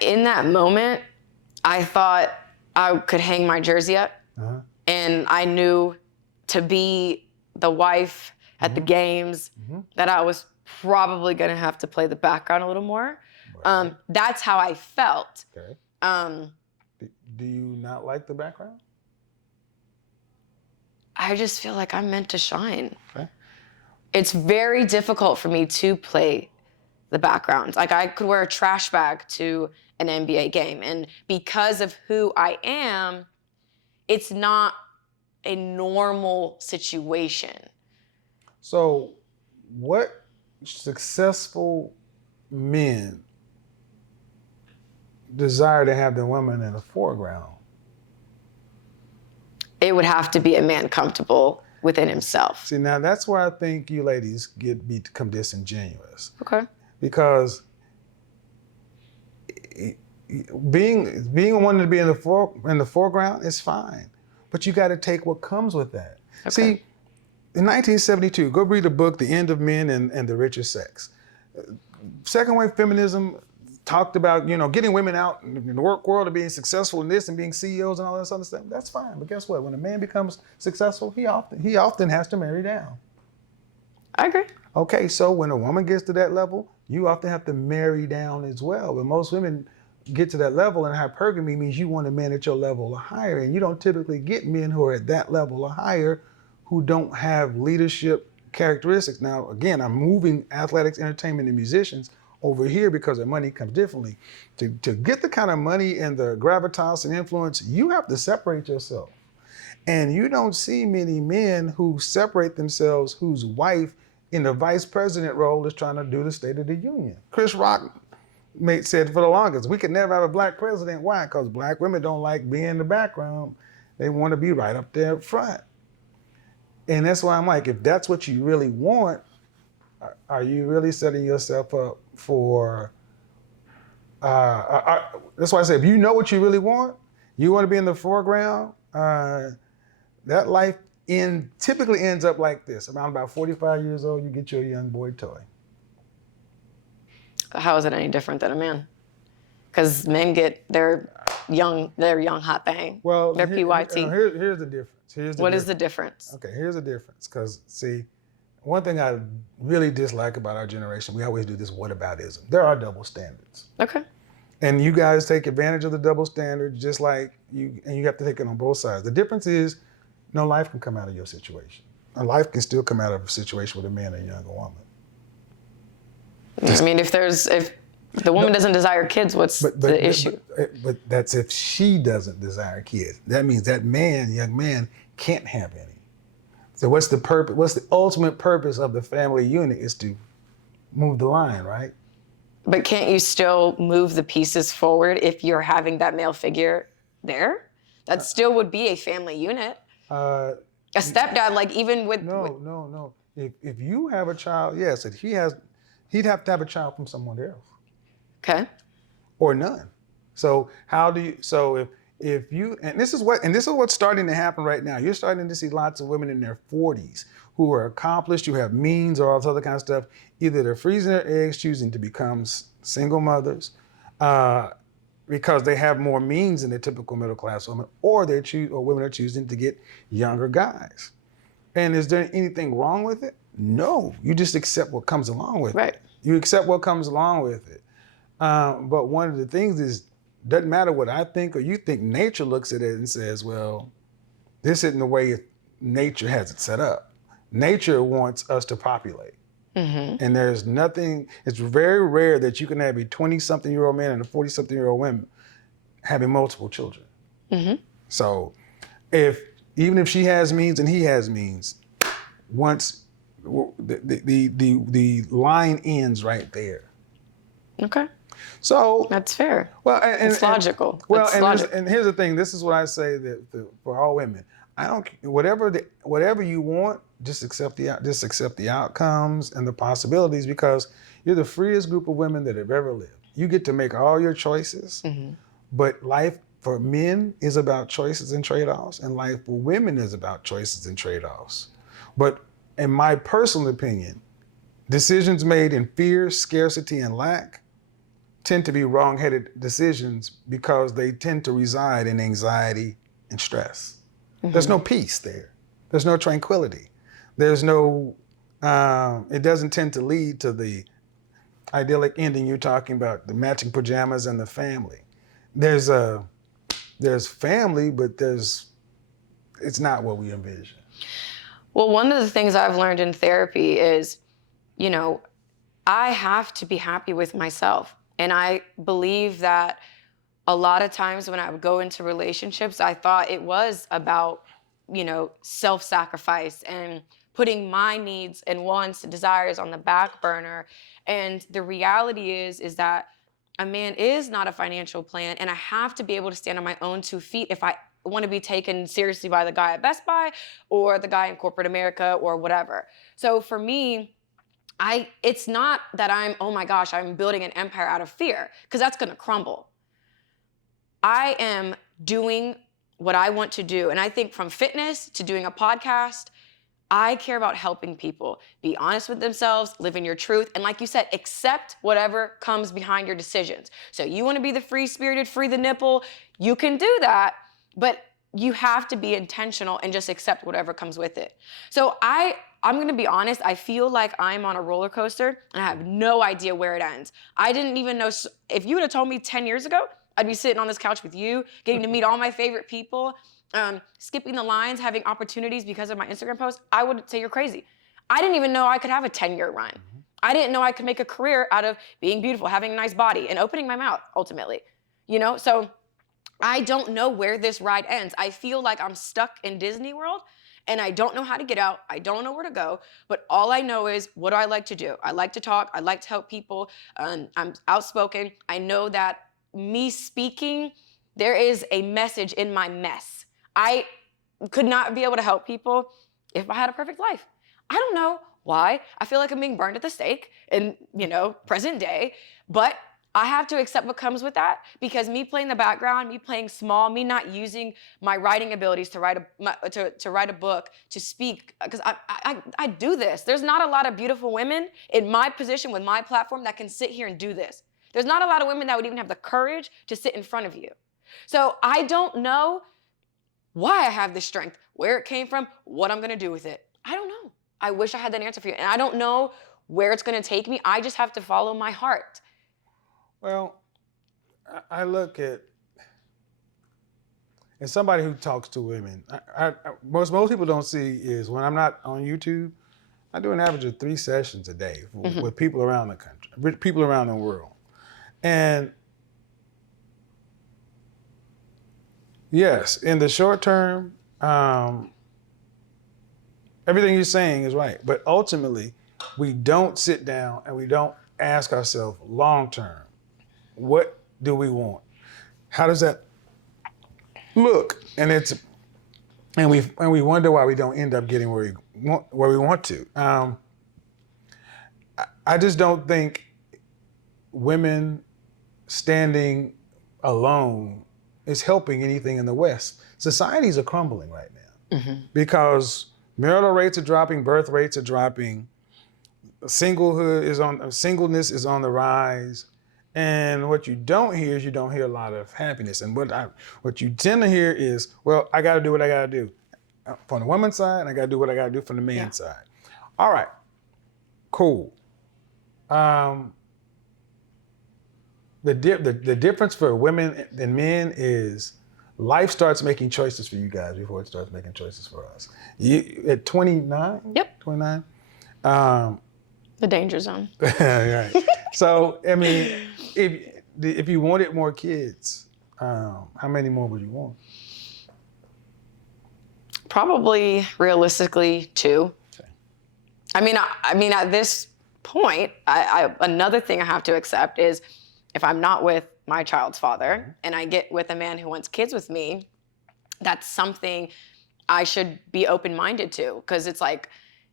In that moment, I thought I could hang my jersey up, and I knew to be the wife at the games that I was probably going to have to play the background a little more. Right. That's how I felt. Okay. Do you not like the background? I just feel like I'm meant to shine. Okay. It's very difficult for me to play the background. Like I could wear a trash bag to an NBA game, and because of who I am, it's not a normal situation. So what successful men desire to have the woman in the foreground? It would have to be a man comfortable within himself. See, now that's where I think you ladies become disingenuous. Okay. Because being wanting to be in the foreground is fine, but you got to take what comes with that. Okay. See, in 1972, go read the book "The End of Men and the Richer Sex." Second wave feminism talked about getting women out in the work world and being successful in this and being CEOs and all this other stuff. That's fine, but guess what? When a man becomes successful, he often has to marry down. I agree. Okay, so when a woman gets to that level, you often have to marry down as well. But most women get to that level, and hypergamy means you want a man at your level or higher, and you don't typically get men who are at that level or higher who don't have leadership characteristics. Now, again, I'm moving athletics, entertainment, and musicians over here because their money comes differently. To get the kind of money and the gravitas and influence, you have to separate yourself. And you don't see many men who separate themselves whose wife in the vice president role is trying to do the State of the Union. Chris Rock said for the longest, we could never have a black president. Why? Because black women don't like being in the background. They want to be right up there up front. And that's why I'm like, if that's what you really want, are you really setting yourself up for, that's why I say, if you know what you really want, you want to be in the foreground, that life typically ends up like this. Around about 45 years old, you get your young boy toy. How is it any different than a man? Because men get their young hot thing. Well, their PYT. Here's the difference. What is the difference? Okay, here's the difference. Because, see, one thing I really dislike about our generation, we always do this whataboutism. There are double standards. Okay. And you guys take advantage of the double standards just like and you have to take it on both sides. The difference is no life can come out of your situation. A life can still come out of a situation with a man and a younger woman. I mean, if the woman doesn't desire kids, what's the issue? But that's if she doesn't desire kids. That means that young man, can't have any. So what's the purpose? What's the ultimate purpose of the family unit is to move the line, right? But can't you still move the pieces forward if you're having that male figure there? That still would be a family unit. A stepdad, like even with... No. If you have a child, yes, he'd have to have a child from someone else. Okay. Or none. So if you, and this is what's starting to happen right now. You're starting to see lots of women in their 40s who are accomplished, who have means or all this other kind of stuff. Either they're freezing their eggs, choosing to become single mothers, because they have more means than the typical middle class woman, or women are choosing to get younger guys. And is there anything wrong with it? No, you just accept what comes along with it. You accept what comes along with it. But one of the things is, doesn't matter what I think or you think, nature looks at it and says, well, this isn't the way nature has it set up. Nature wants us to populate. Mm-hmm. And there's nothing, it's very rare that you can have a 20-something-year-old man and a 40-something-year-old woman having multiple children. Mm-hmm. So even if she has means and he has means, once the line ends right there. Okay. So that's fair. Well, it's logical. And here's the thing. This is what I say that for all women. I don't whatever you want. Just accept the outcomes and the possibilities, because you're the freest group of women that have ever lived. You get to make all your choices, mm-hmm. But life for men is about choices and trade-offs, and life for women is about choices and trade-offs. But in my personal opinion, decisions made in fear, scarcity, and lack tend to be wrong-headed decisions because they tend to reside in anxiety and stress. Mm-hmm. There's no peace there. There's no tranquility. There's no, it doesn't tend to lead to the idyllic ending you're talking about, the matching pajamas and the family. There's family, but it's not what we envision. Well, one of the things I've learned in therapy is, I have to be happy with myself. And I believe that a lot of times when I would go into relationships, I thought it was about, self-sacrifice and putting my needs and wants and desires on the back burner. And the reality is that a man is not a financial plan, and I have to be able to stand on my own 2 feet if I want to be taken seriously by the guy at Best Buy or the guy in corporate America or whatever. So for me, it's not that I'm building an empire out of fear, because that's going to crumble. I am doing what I want to do. And I think from fitness to doing a podcast, I care about helping people be honest with themselves, live in your truth. And like you said, accept whatever comes behind your decisions. So you want to be the free-spirited, free the nipple, you can do that, but you have to be intentional and just accept whatever comes with it. So I'm going to be honest, I feel like I'm on a roller coaster and I have no idea where it ends. I didn't even know, if you would have told me 10 years ago, I'd be sitting on this couch with you, getting to meet all my favorite people, skipping the lines, having opportunities because of my Instagram posts, I would say you're crazy. I didn't even know I could have a 10-year run. I didn't know I could make a career out of being beautiful, having a nice body, and opening my mouth ultimately. So I don't know where this ride ends. I feel like I'm stuck in Disney World and I don't know how to get out. I don't know where to go. But all I know is, what do I like to do? I like to talk. I like to help people. I'm outspoken. I know that me speaking, there is a message in my mess. I could not be able to help people if I had a perfect life. I don't know why. I feel like I'm being burned at the stake in, present day, but I have to accept what comes with that, because me playing the background, me playing small, me not using my writing abilities to write a book, to speak, because I do this. There's not a lot of beautiful women in my position with my platform that can sit here and do this. There's not a lot of women that would even have the courage to sit in front of you. So I don't know why I have this strength, where it came from, what I'm going to do with it. I don't know. I wish I had that answer for you. And I don't know where it's going to take me. I just have to follow my heart. Well, I look at, as somebody who talks to women, most people don't see is, when I'm not on YouTube, I do an average of 3 sessions a day with people around the country, people around the world. And yes, in the short term, everything you're saying is right. But ultimately, we don't sit down and we don't ask ourselves long term, what do we want? How does that look? And we wonder why we don't end up getting where we want to. I just don't think women standing alone is helping anything in the West. Societies are crumbling right now because marital rates are dropping, birth rates are dropping, singleness is on the rise. And what you don't hear is, you don't hear a lot of happiness. And what you tend to hear is, well, I got to do what I got to do from the woman's side, and I got to do what I got to do from the man's side. All right, cool. The difference for women and men is, life starts making choices for you guys before it starts making choices for us. You at 29? Yep. 29? The danger zone. Right. So, I mean, if you wanted more kids, how many more would you want? Probably, realistically, 2. Okay. I mean, at this point, another thing I have to accept is, if I'm not with my child's father and I get with a man who wants kids with me, that's something I should be open-minded to, because it's like,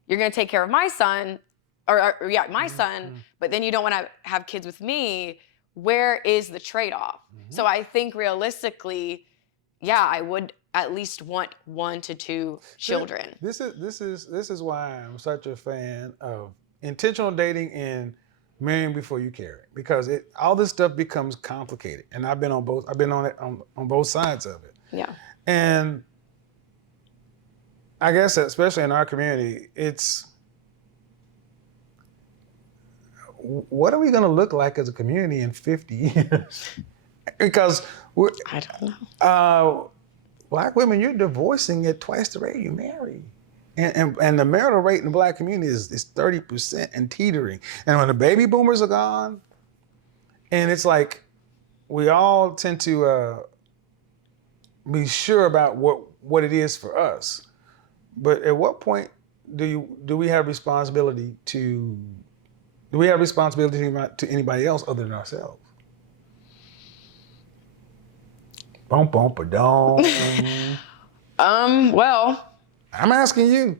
you're going to take care of my son, my son, but then you don't want to have kids with me. Where is the trade-off? So I think realistically, I would at least want 1 to 2 children. This is why I'm such a fan of intentional dating and marrying before you carry, because all this stuff becomes complicated, and I've been on both sides of it. Yeah. And I guess especially in our community, it's, what are we going to look like as a community in 50 years? Because I don't know. Black women, you're divorcing at twice the rate you marry. And the marital rate in the Black community is 30% and teetering. And when the baby boomers are gone, and it's like, we all tend to be sure about what it is for us. But at what point do we have responsibility to anybody else other than ourselves? Bum bum ba dum. Well, I'm asking you.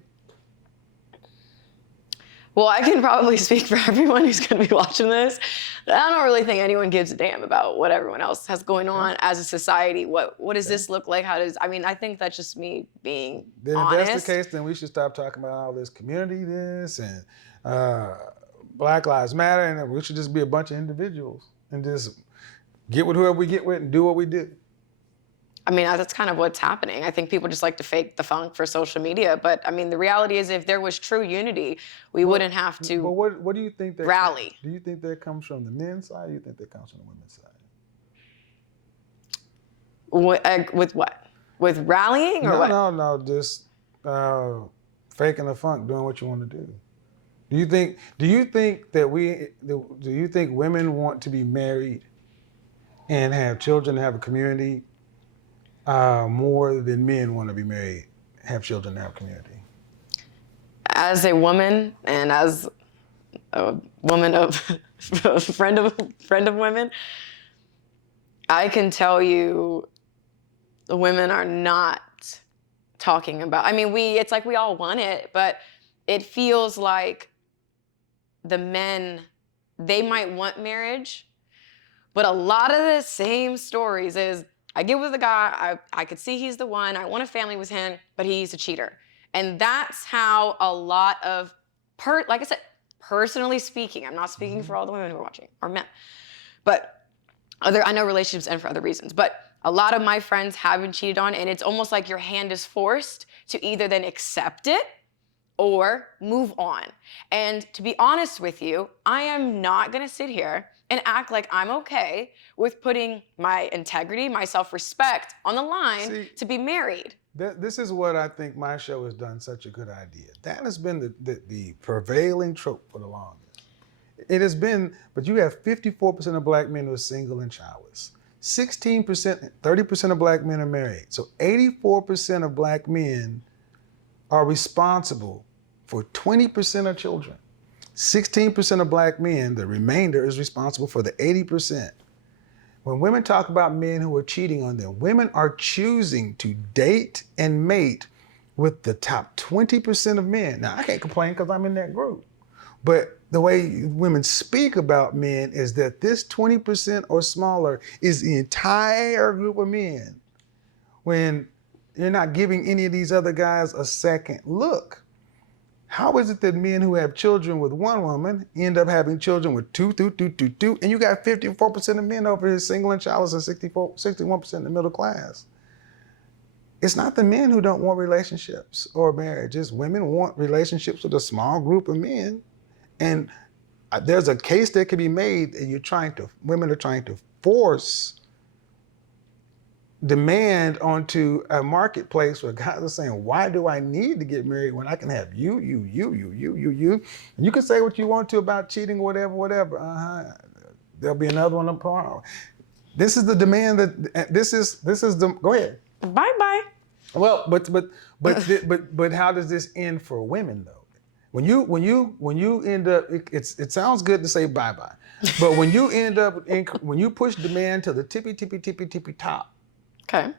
Well, I can probably speak for everyone who's going to be watching this. I don't really think anyone gives a damn about what everyone else has going on as a society. What does this look like? I think that's just me being honest. If that's the case, then we should stop talking about all this community and Black Lives Matter, and we should just be a bunch of individuals and just get with whoever we get with and do what we do. I mean, that's kind of what's happening. I think people just like to fake the funk for social media. But I mean, the reality is, if there was true unity, we wouldn't have to But what do you think rally. Do you think that comes from the men's side, or do you think that comes from the women's side? With what? With rallying or what? No, just faking the funk, doing what you want to do. Do you think women want to be married and have children, have a community, more than men want to be married, have children, have a community? As a woman and as a woman of a friend of women, I can tell you the women are not talking about. I mean, it's like we all want it, but it feels like the men, they might want marriage, but a lot of the same stories is I get with a guy, I could see he's the one, I want a family with him, but he's a cheater. And that's how a lot of, like I said, personally speaking, I'm not speaking for all the women who are watching, or men, but I know relationships end for other reasons, but a lot of my friends have been cheated on, and it's almost like your hand is forced to either then accept it or move on. And to be honest with you, I am not gonna sit here and act like I'm okay with putting my integrity, my self-respect on the line to be married. This is what I think my show has done such a good idea. That has been the prevailing trope for the longest. It has been, but you have 54% of black men who are single and childless. 16%, 30% of black men are married. So 84% of black men are responsible for 20% of children. 16% of black men, the remainder, is responsible for the 80%. When women talk about men who are cheating on them, women are choosing to date and mate with the top 20% of men. Now, I can't complain because I'm in that group. But the way women speak about men is that this 20% or smaller is the entire group of men. When you're not giving any of these other guys a second look. How is it that men who have children with one woman end up having children with two, and you got 54% of men over here single and childless and 61% in the middle class? It's not the men who don't want relationships or marriage. It's women want relationships with a small group of men. And there's a case that can be made that women are trying to force demand onto a marketplace where guys are saying, why do I need to get married when I can have you? And you can say what you want to about cheating, whatever. There'll be another one tomorrow. This is the demand go ahead. Bye-bye. Well, but how does this end for women though? When you end up, it sounds good to say bye-bye, but when you end up, when you push demand to the tippy top, okay,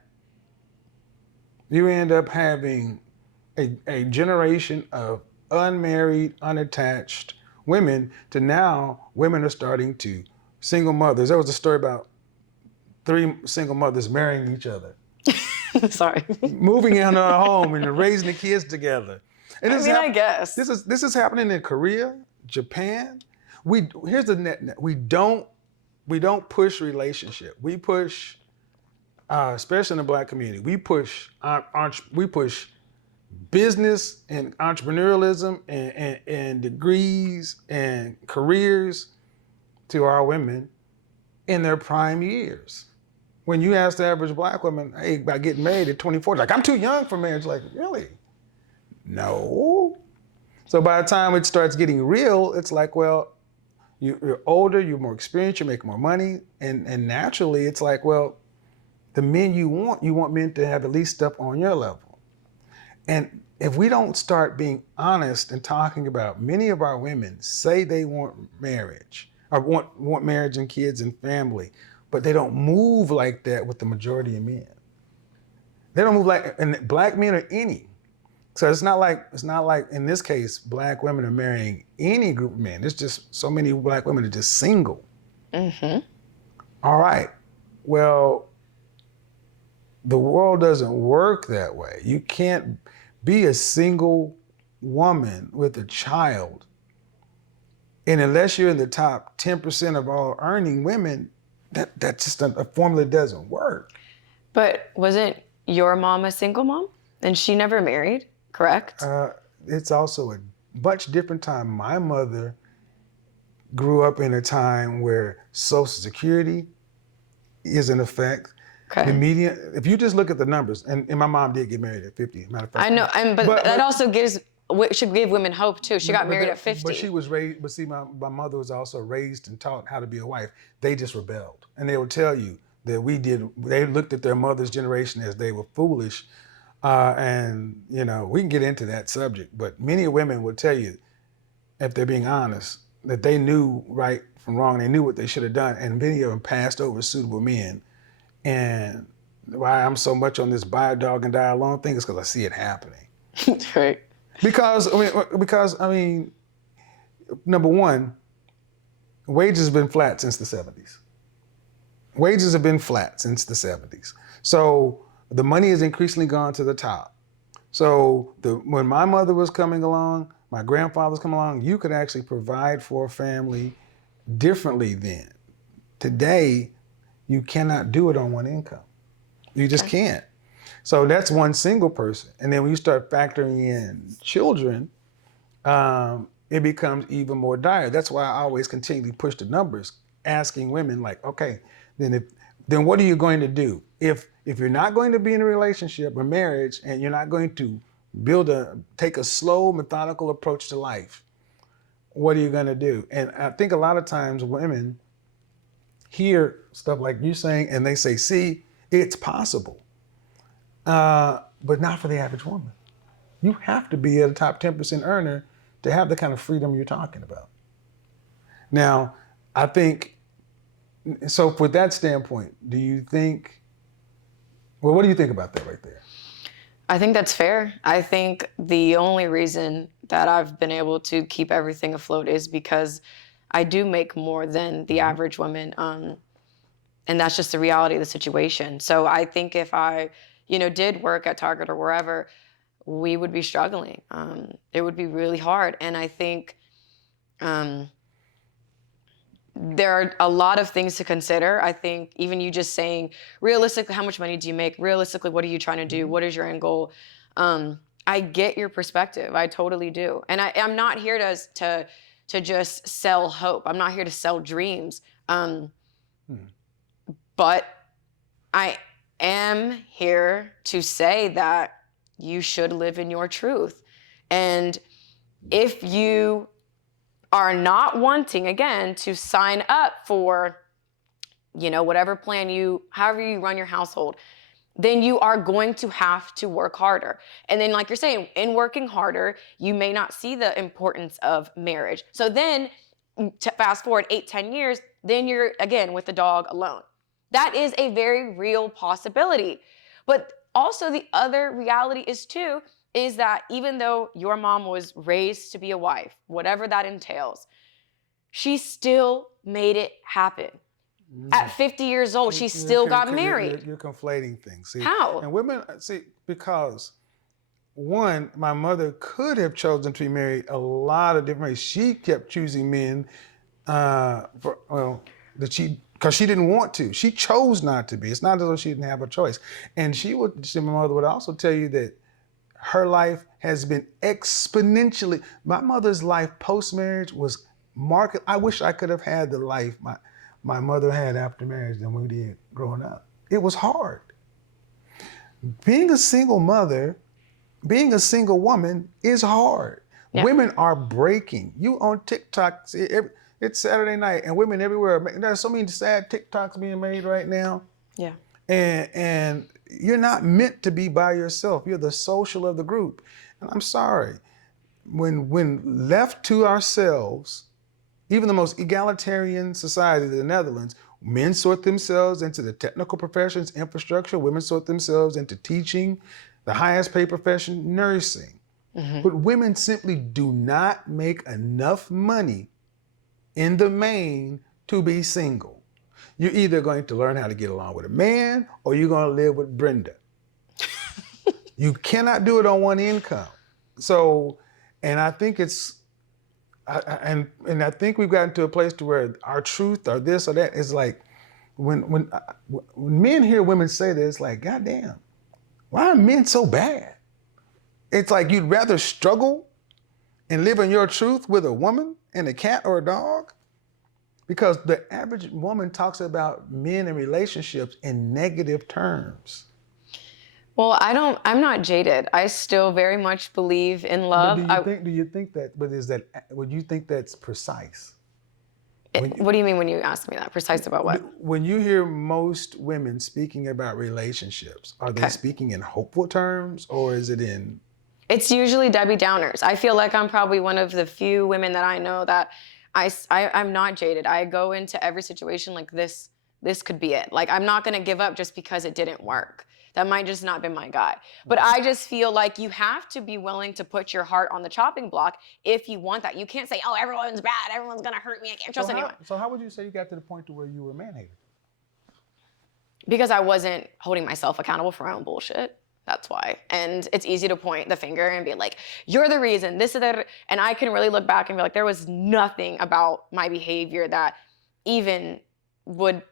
you end up having a generation of unmarried, unattached women to now women are starting to, single mothers. There was a story about 3 single mothers marrying each other. Sorry. Moving in a home and raising the kids together. And I guess. This is happening in Korea, Japan. Here's the net. We don't push relationship. We push, especially in the black community, we push business and entrepreneurialism and degrees and careers to our women in their prime years. When you ask the average black woman, hey, about getting married at 24, like, I'm too young for marriage. Like, really? No. So by the time it starts getting real, it's like, well, you're older, you're more experienced, you make more money, and naturally it's like, well, the men you want men to have at least stuff on your level. And if we don't start being honest and talking about, many of our women say they want marriage, or want marriage and kids and family, but they don't move like that with the majority of men. They don't move like, and black men are any. So it's not like in this case, black women are marrying any group of men. There's just so many black women are just single. Mm-hmm. All right. Well, the world doesn't work that way. You can't be a single woman with a child. And unless you're in the top 10% of all earning women, that's just a formula that doesn't work. But wasn't your mom a single mom? And she never married, correct? It's also a much different time. My mother grew up in a time where Social Security is in effect. Okay. The median, if you just look at the numbers, and my mom did get married at 50, matter of fact. I know, but that also gives should give women hope too. She got married at 50. But she was raised, but see, my mother was also raised and taught how to be a wife. They just rebelled. And they will tell you that they looked at their mother's generation as they were foolish. And, we can get into that subject, but many women will tell you, if they're being honest, that they knew right from wrong. They knew what they should have done. And many of them passed over suitable men. And why I'm so much on this buy a dog and die alone thing is because I see it happening. Right. Because number one, wages have been flat since the 70s. Wages have been flat since the 70s. So the money has increasingly gone to the top. So when my mother was coming along, my grandfather's coming along, you could actually provide for a family differently then. Today, you cannot do it on one income. You just can't. So that's one single person. And then when you start factoring in children, it becomes even more dire. That's why I always continually push the numbers, asking women like, okay, then what are you going to do? If you're not going to be in a relationship or marriage and you're not going to take a slow, methodical approach to life, what are you going to do? And I think a lot of times women hear stuff like you saying, and they say, see, it's possible. But not for the average woman. You have to be a top 10% earner to have the kind of freedom you're talking about. Now, I think, so with that standpoint, what do you think about that right there? I think that's fair. I think the only reason that I've been able to keep everything afloat is because I do make more than the average woman. And that's just the reality of the situation. So I think if I, did work at Target or wherever, we would be struggling. It would be really hard. And I think there are a lot of things to consider. I think even you just saying, realistically, how much money do you make? Realistically, what are you trying to do? What is your end goal? I get your perspective. I totally do. And I'm not here to just sell hope. I'm not here to sell dreams. But I am here to say that you should live in your truth. And if you are not wanting, again, to sign up for, whatever plan however you run your household, then you are going to have to work harder. And then, like you're saying, in working harder, you may not see the importance of marriage. So then, fast forward 8-10 years, then you're, again, with the dog alone. That is a very real possibility. But also the other reality is that even though your mom was raised to be a wife, whatever that entails, she still made it happen. At 50 years old, she still got married. You're conflating things. See? How? And women, because one, my mother could have chosen to be married a lot of different ways. She kept choosing men because she didn't want to. She chose not to be. It's not as though she didn't have a choice. And my mother would also tell you that her life has been exponentially, my mother's life post-marriage was marked. I wish I could have had the life my mother had after marriage than we did growing up. It was hard. Being a single mother, being a single woman is hard. Yeah. Women are breaking. You on TikTok, it's Saturday night, and women everywhere. There's so many sad TikToks being made right now. Yeah. And you're not meant to be by yourself. You're the social of the group. And I'm sorry, when left to ourselves, even the most egalitarian society, the Netherlands, men sort themselves into the technical professions, infrastructure. Women sort themselves into teaching, the highest paid profession, nursing. Mm-hmm. But women simply do not make enough money in the main to be single. You're either going to learn how to get along with a man or you're going to live with Brenda. You cannot do it on one income. So, and I think and I think we've gotten to a place to where our truth or this or that is like, when men hear women say this, it's like, goddamn, why are men so bad? It's like you'd rather struggle and live in your truth with a woman and a cat or a dog? Because the average woman talks about men and relationships in negative terms. Well, I'm not jaded. I still very much believe in But love. do you think that, would you think that's precise? When What do you mean when you ask me that? Precise about what? when you hear most women speaking about relationships, are they Okay. speaking in hopeful terms, or is it in? It's usually Debbie Downers. I feel like I'm probably one of the few women that I know that I'm not jaded. I go into every situation like this could be it. Like I'm not gonna give up just because it didn't work. That might just not been my guy. But I just feel like you have to be willing to put your heart on the chopping block if you want that. You can't say, oh, everyone's bad, everyone's gonna hurt me, I can't trust anyone. So how would you say you got to the point to where you were man-hated? Because I wasn't holding myself accountable for my own bullshit. That's why. And it's easy to point the finger and be like, you're the reason, this is that. And I can really look back and be like, there was nothing about my behavior that even would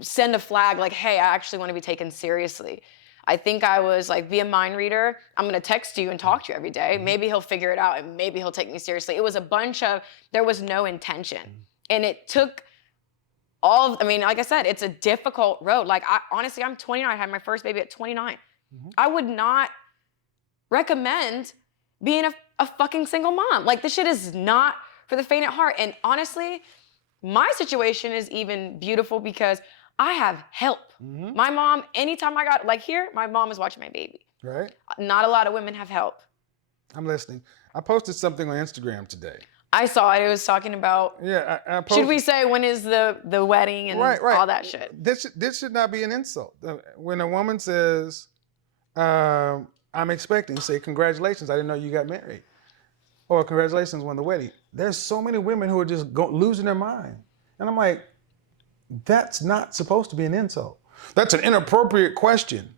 send a flag like, hey, I actually want to be taken seriously. I think I was like, be a mind reader. I'm going to text you and talk to you every day. Maybe he'll figure it out and maybe he'll take me seriously. It was a bunch of, there was no intention. And it took I mean, like I said, it's a difficult road. Like, honestly, I'm 29. I had my first baby at 29. I would not recommend being a fucking single mom. Like, this shit is not for the faint at heart. And honestly, my situation is even beautiful because I have help. My mom, anytime I got, like here, my mom is watching my baby. Right? Not a lot of women have help. I'm listening. I posted something on Instagram today. I saw it. It was talking about, Yeah, I posted. should we say when is the wedding and right. all that shit? This should not be an insult. When a woman says, I'm expecting, say, congratulations, I didn't know you got married. Or congratulations on the wedding. There's so many women who are just losing their mind. And I'm like, that's not supposed to be an insult. That's an inappropriate question.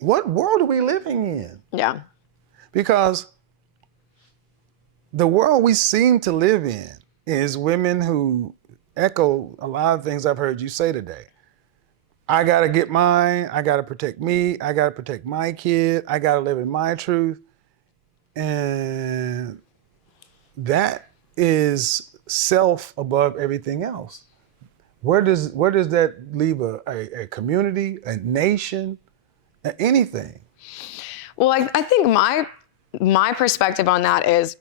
What world are we living in? Yeah. Because the world we seem to live in is women who echo a lot of things I've heard you say today. I gotta get mine, I gotta protect me, I gotta protect my kid, I gotta live in my truth. And that is self above everything else. Where does that leave a community, a nation, anything? Well, I think my perspective on that is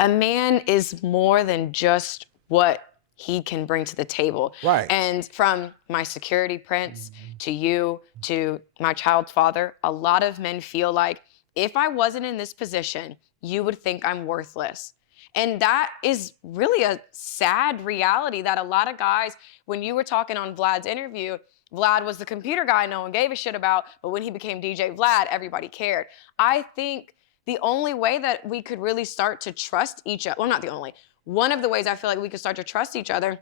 a man is more than just what he can bring to the table. Right. And from my security prince to you to my child's father, a lot of men feel like if I wasn't in this position, you would think I'm worthless. And that is really a sad reality that a lot of guys, when you were talking on Vlad's interview, Vlad was the computer guy no one gave a shit about, but when he became DJ Vlad, everybody cared. I think the only way that we could really start to trust each other, well, not the only, one of the ways I feel like we could start to trust each other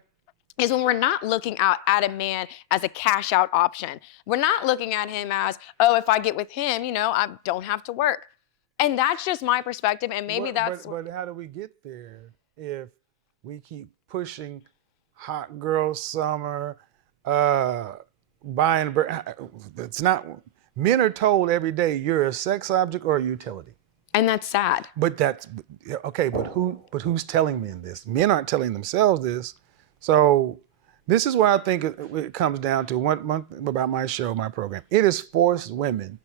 is when we're not looking out at a man as a cash out option. We're not looking at him as, oh, if I get with him, I don't have to work. And that's just my perspective, and maybe that's... But how do we get there if we keep pushing hot girl summer, buying... It's not... Men are told every day, you're a sex object or a utility. And that's sad. But that's... Okay, but who's telling men this? Men aren't telling themselves this. So this is where I think it comes down to one about my show, my program. It has forced women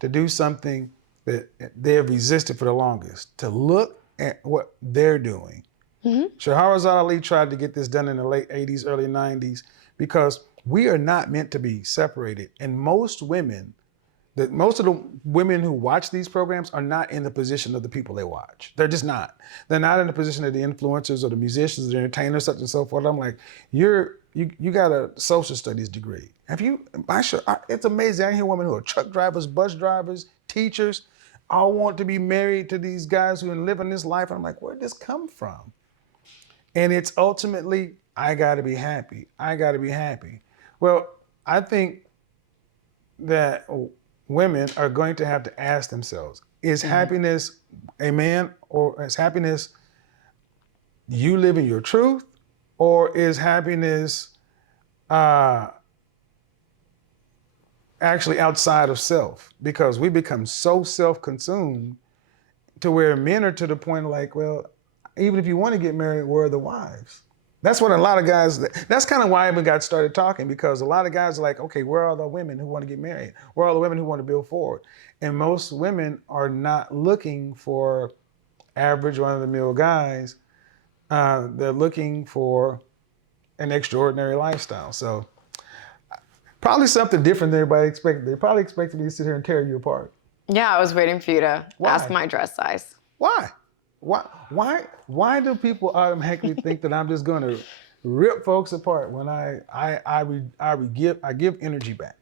to do something that they have resisted for the longest, to look at what they're doing. Shahrazad Ali tried to get this done in the late 80s, early 90s, because we are not meant to be separated. And most of the women who watch these programs are not in the position of the people they watch. They're just not. They're not in the position of the influencers or the musicians, the entertainers, such and so forth. I'm like, you got a social studies degree. It's amazing. I hear women who are truck drivers, bus drivers, teachers, all want to be married to these guys who are living this life. And I'm like, where'd this come from? And it's ultimately, I gotta be happy. I gotta be happy. Well, I think that women are going to have to ask themselves, is happiness a man, or is happiness you living your truth, or is happiness actually outside of self? Because we become so self-consumed to where men are to the point like, well, even if you want to get married, where are the wives? That's what a lot of guys, that's kind of why I even got started talking, because a lot of guys are like, okay, where are the women who want to get married? Where are the women who want to build forward? And most women are not looking for average run-of-the-mill guys. They're looking for an extraordinary lifestyle. So probably something different than everybody expected. They probably expected me to sit here and tear you apart. Yeah, I was waiting for you to Why? ask my dress size. Why? Why do people automatically think that I'm just going to rip folks apart when I give energy back?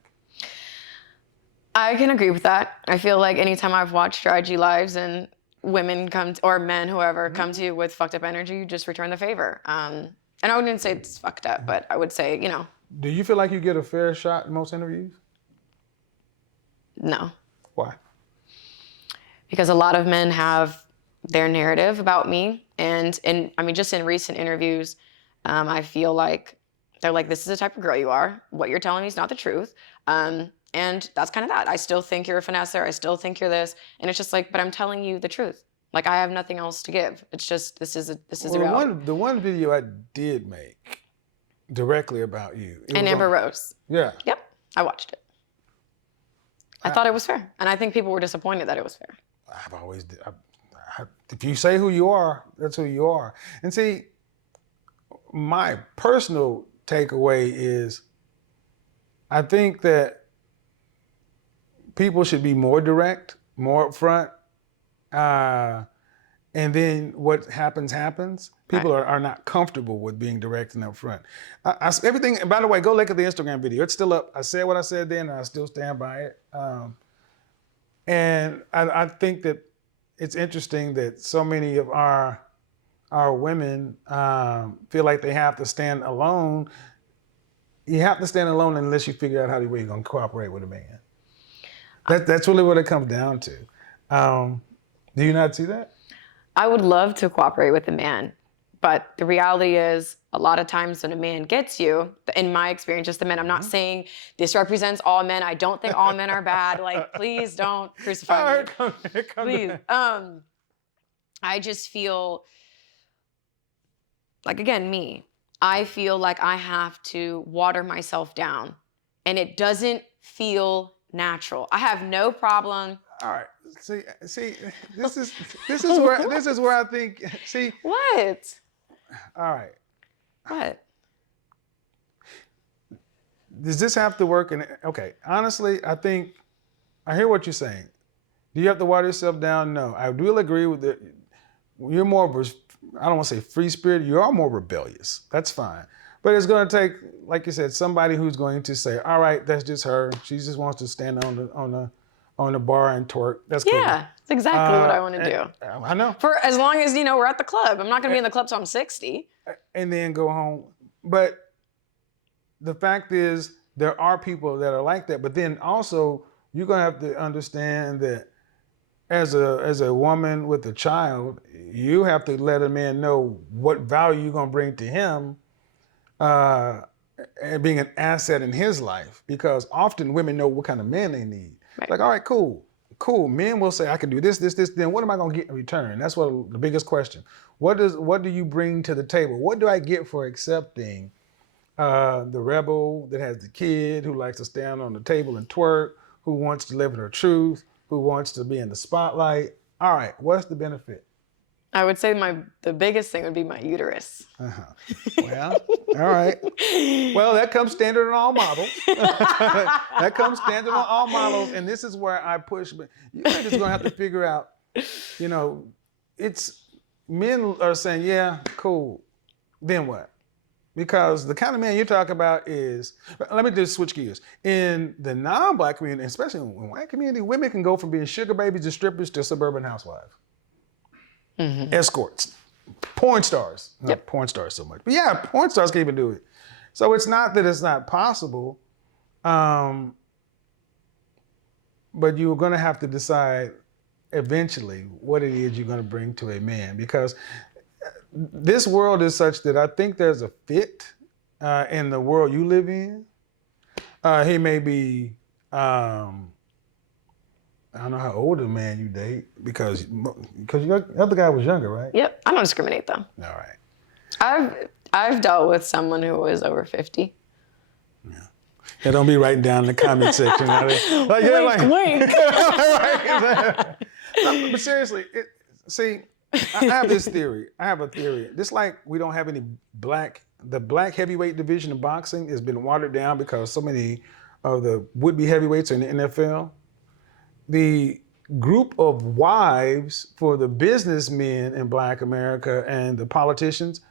I can agree with that. I feel like anytime I've watched your IG lives and women come or men, whoever, come to you with fucked up energy, you just return the favor. And I wouldn't say it's fucked up, but I would say, Do you feel like you get a fair shot in most interviews? no. Why? Because a lot of men have their narrative about me. And just in recent interviews, I feel like they're like, this is the type of girl you are. What you're telling me is not the truth. And that's kind of that. I still think you're a finesser. I still think you're this. And it's just like, but I'm telling you the truth. Like, I have nothing else to give. It's just, this is the reality. The one video I did make directly about you. And Amber Rose. Yeah. Yep. I watched it. I thought it was fair. And I think people were disappointed that it was fair. I've always, if you say who you are, that's who you are. And see, my personal takeaway is, I think that people should be more direct, more upfront, and then what happens. People are not comfortable with being direct and upfront. Everything. By the way, go look at the Instagram video. It's still up. I said what I said then, and I still stand by it. And I think that it's interesting that so many of our women feel like they have to stand alone. You have to stand alone unless you figure out how you're going to cooperate with a man. That's really what it comes down to. Do you not see that? I would love to cooperate with a man, but the reality is a lot of times when a man gets you, in my experience, just the men, I'm not saying this represents all men. I don't think all men are bad. Like, please don't crucify me. Please. I just feel like, again, me, I feel like I have to water myself down, and it doesn't feel natural. I have no problem. All right. See, this is where I think. See. What? All right. What? Does this have to work? Okay. Honestly, I think I hear what you're saying. Do you have to water yourself down? No. I will agree with it. You're more of I don't want to say free spirit. You are more rebellious. That's fine. But it's going to take, like you said, somebody who's going to say, "All right, that's just her. She just wants to stand on the bar and twerk." That's cool. Yeah, that's exactly what I want to do. I know. For as long as, we're at the club. I'm not going to be in the club till I'm 60. And then go home. But the fact is, there are people that are like that. But then also, you're going to have to understand that as a woman with a child, you have to let a man know what value you're going to bring to him, and being an asset in his life. Because often women know what kind of man they need. Right. Like, all right, cool. Men will say, I can do this. Then what am I going to get in return? That's the biggest question. What do you bring to the table? What do I get for accepting the rebel that has the kid, who likes to stand on the table and twerk, who wants to live in her truth, who wants to be in the spotlight? All right, what's the benefit? I would say the biggest thing would be my uterus. Well, all right. Well, that comes standard on all models. That comes standard on all models, and this is where I push. But you're just going to have to figure out, it's men are saying, yeah, cool. Then what? Because the kind of man you're talking about is, let me just switch gears. In the non-Black community, especially in the white community, women can go from being sugar babies to strippers to suburban housewives. Mm-hmm. Escorts, porn stars. Not porn stars so much, but yeah, porn stars can even do it. So it's not that it's not possible, but you're going to have to decide eventually what it is you're going to bring to a man, because this world is such that I think there's a fit in the world you live in. He may be, I don't know how old a man you date, because your other guy was younger, right? Yep. I don't discriminate, though. All right. I've dealt with someone who was over 50. Yeah, don't be writing down in the comment section. Like, Wink. No, but seriously, see, I have this theory. I have a theory. Just like we don't have any the black heavyweight division of boxing has been watered down because so many of the would-be heavyweights are in the NFL. The group of wives for the businessmen in Black America and the politicians,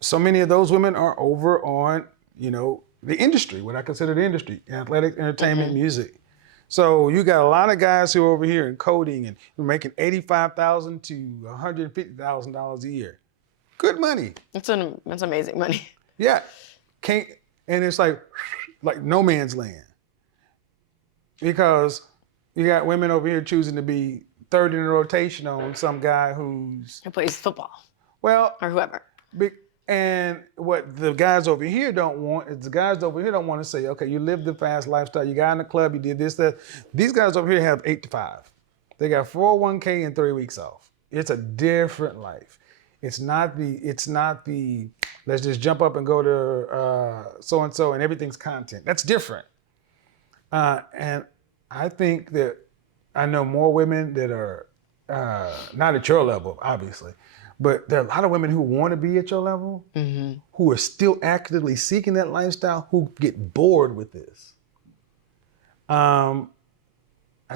so many of those women are over on, the industry, what I consider the industry, athletic, entertainment, music. So you got a lot of guys who are over here in coding and making $85,000 to $150,000 a year. Good money. That's amazing money. Yeah. And it's like no man's land. Because you got women over here choosing to be third in the rotation on some guy who plays football. Well, or whoever. And what the guys over here don't want is to say, okay, you lived the fast lifestyle, you got in the club, you did this, that. These guys over here have 8 to 5. They got 401k and 3 weeks off. It's a different life. It's not the let's just jump up and go to so-and-so and everything's content. That's different. And I think that I know more women that are not at your level, obviously, but there are a lot of women who want to be at your level, who are still actively seeking that lifestyle, who get bored with this. I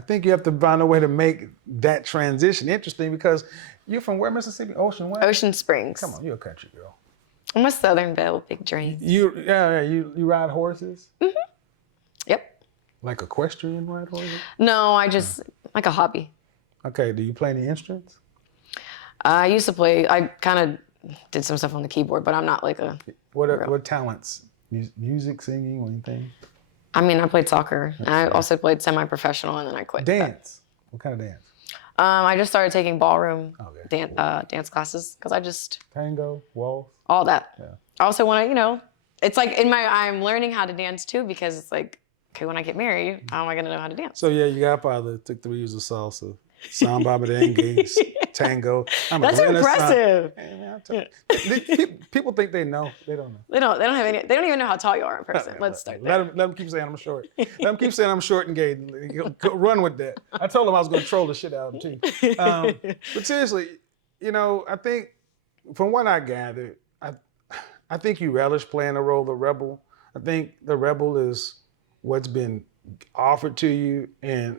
think you have to find a way to make that transition interesting because you're from where, Mississippi? Ocean what? Ocean Springs. Come on, you're a country girl. I'm a Southern Belle, big dream. You ride horses? Mm-hmm. Yep. Like equestrian ride horses? No, I just, like a hobby. Okay, do you play any instruments? I used to play, I kind of did some stuff on the keyboard, but I'm not like a... What talents? Music, singing, or anything? I mean, I played soccer. And I also played semi-professional, and then I quit. Dance? What kind of dance? I just started taking ballroom dance classes because I just... Tango, waltz? All that. Yeah. I also want to, it's like I'm learning how to dance too because it's like, okay, when I get married, how am I going to know how to dance? So yeah, your godfather took 3 years of salsa, samba, merengue, tango. That's impressive. People think they know. They don't know. They don't even know how tall you are in person. Let's start there. Let them keep saying I'm short. Let them keep saying I'm short and gay. Go run with that. I told them I was going to troll the shit out of them too. But seriously, I think from what I gathered, I think you relish playing the role of the rebel. I think the rebel is what's been offered to you, and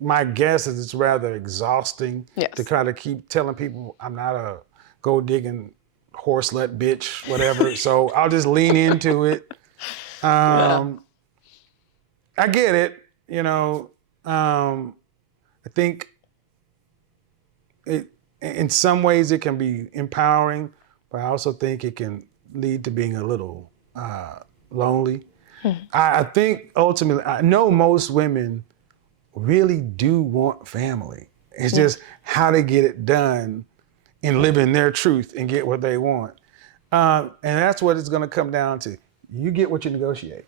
my guess is it's rather exhausting to kind of keep telling people I'm not a gold digging horse slut bitch, whatever. So I'll just lean into it. I get it. I think in some ways it can be empowering, but I also think it can lead to being a little lonely. I think ultimately, I know most women really do want family. It's just how to get it done and live in their truth and get what they want. And that's what it's going to come down to. You get what you negotiate.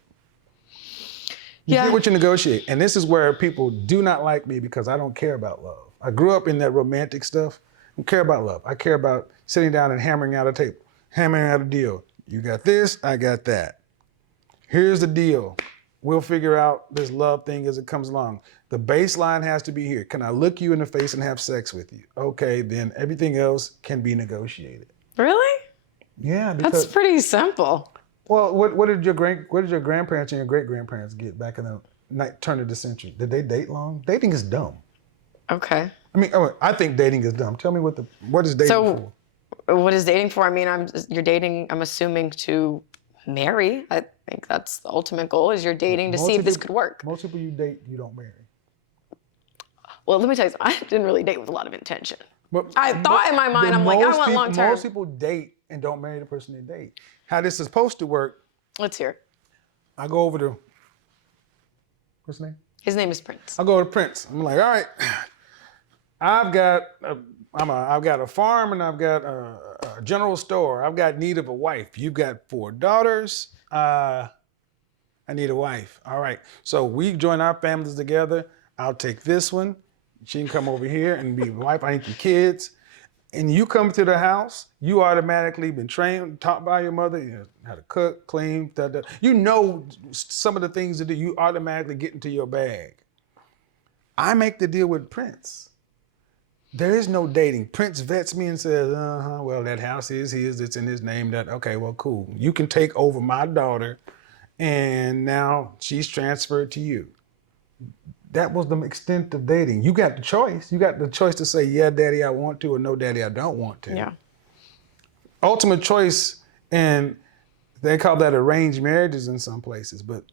You get what you negotiate. And this is where people do not like me because I don't care about love. I grew up in that romantic stuff. I don't care about love. I care about sitting down and hammering out a table, hammering out a deal. You got this, I got that. Here's the deal. We'll figure out this love thing as it comes along. The baseline has to be here. Can I look you in the face and have sex with you? Okay, then everything else can be negotiated. Really? Yeah. That's pretty simple. Well, what did your grandparents and your great-grandparents get back in the turn of the century? Did they date long? Dating is dumb. Okay. I mean, I think dating is dumb. Tell me what is dating for? What is dating for? I mean, you're dating, I'm assuming, to marry. I think that's the ultimate goal, is you're dating to see if this could work. Most people you date, you don't marry. Well, let me tell you something. I didn't really date with a lot of intention. I thought in my mind, I'm like, I want long term. Most people date and don't marry the person they date. How this is supposed to work. Let's hear it. I go over to, what's his name? His name is Prince. I go to Prince. I'm like, all right, I've got a farm and I've got a general store. I've got need of a wife. You've got 4 daughters. I need a wife. All right. So we join our families together. I'll take this one. She can come over here and be my wife. I need the kids. and you come to the house, you automatically been trained, taught by your mother, you know, how to cook, clean, you know some of the things that you automatically get into your bag. I make the deal with Prince. There is no dating. Prince vets me and says, well, that house is his, it's in his name. That okay, well, cool. You can take over my daughter, and now she's transferred to you. That was the extent of dating. You got the choice. You got the choice to say, yeah, daddy, I want to, or no, daddy, I don't want to. Yeah. Ultimate choice, and they call that arranged marriages in some places, but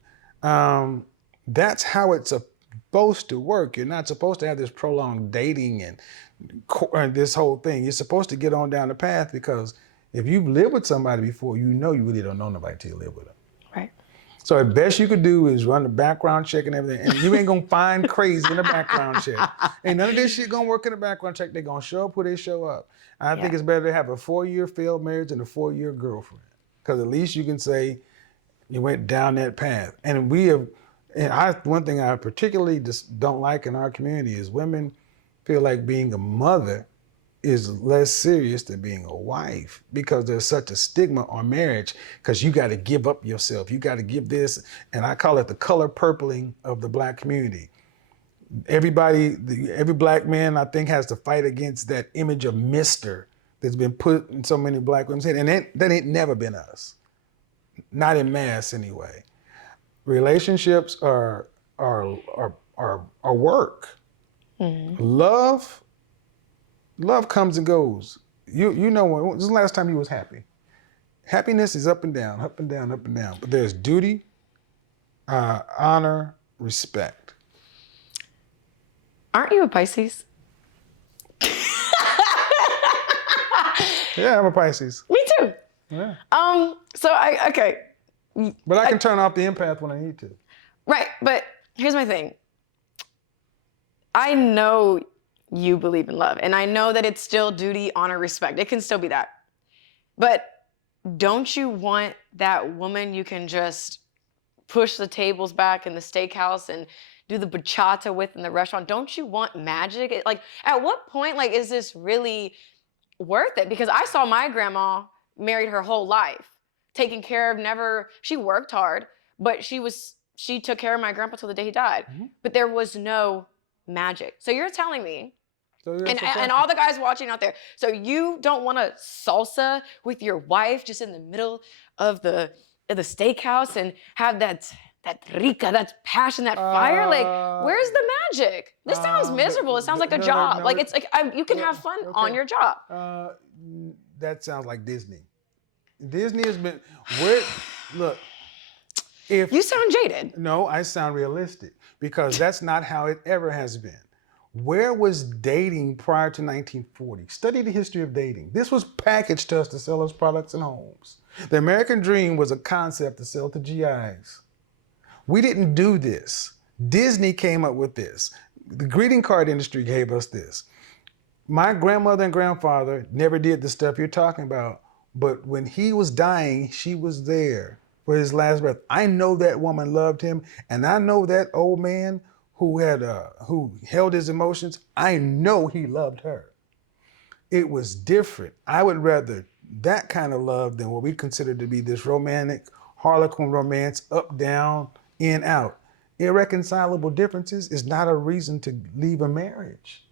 that's how it's supposed to work. You're not supposed to have this prolonged dating and this whole thing. You're supposed to get on down the path, because if you've lived with somebody before, you know you really don't know nobody till you live with them. Right. So the best you could do is run the background check and everything, and you ain't gonna find crazy in the background check. Ain't none of this shit gonna work in the background check. They're gonna show up who they show up. I think it's better to have a 4-year failed marriage than a 4-year girlfriend, because at least you can say you went down that path. And one thing I particularly just don't like in our community is women feel like being a mother is less serious than being a wife, because there's such a stigma on marriage, because you got to give up yourself. You got to give this, and I call it the color purpling of the Black community. Every Black man, I think, has to fight against that image of Mr. that's been put in so many Black women's head, and that ain't never been us, not in mass anyway. Relationships are work. Mm-hmm. Love comes and goes. You know when was the last time you was happy? Happiness is up and down, up and down, up and down. But there's duty, honor, respect. Aren't you a Pisces? Yeah, I'm a Pisces. Me too. Yeah. Okay. But I can turn off the empath when I need to. Right, but here's my thing. I know you believe in love, and I know that it's still duty, honor, respect. It can still be that. But don't you want that woman you can just push the tables back in the steakhouse and do the bachata with in the restaurant? Don't you want magic? Like, at what point, like, is this really worth it? Because I saw my grandma married her whole life, taking care of, she worked hard, but she took care of my grandpa till the day he died. Mm-hmm. But there was no magic. So you're telling me, and all the guys watching out there, so you don't want to salsa with your wife just in the middle of the steakhouse and have that rica, that passion, that fire? Like, where's the magic? This sounds miserable. It sounds like a job. No, like, it's like you can have fun on your job. That sounds like Disney. Disney has been look. If you sound jaded. No, I sound realistic, because that's not how it ever has been. Where was dating prior to 1940? Study the history of dating. This was packaged to us to sell us products and homes. The American dream was a concept to sell to GIs. We didn't do this. Disney came up with this. The greeting card industry gave us this. My grandmother and grandfather never did the stuff you're talking about, but when he was dying, she was there for his last breath. I know that woman loved him, and I know that old man who held his emotions, I know he loved her. It was different. I would rather that kind of love than what we consider to be this romantic Harlequin romance, up, down, in, out. Irreconcilable differences is not a reason to leave a marriage.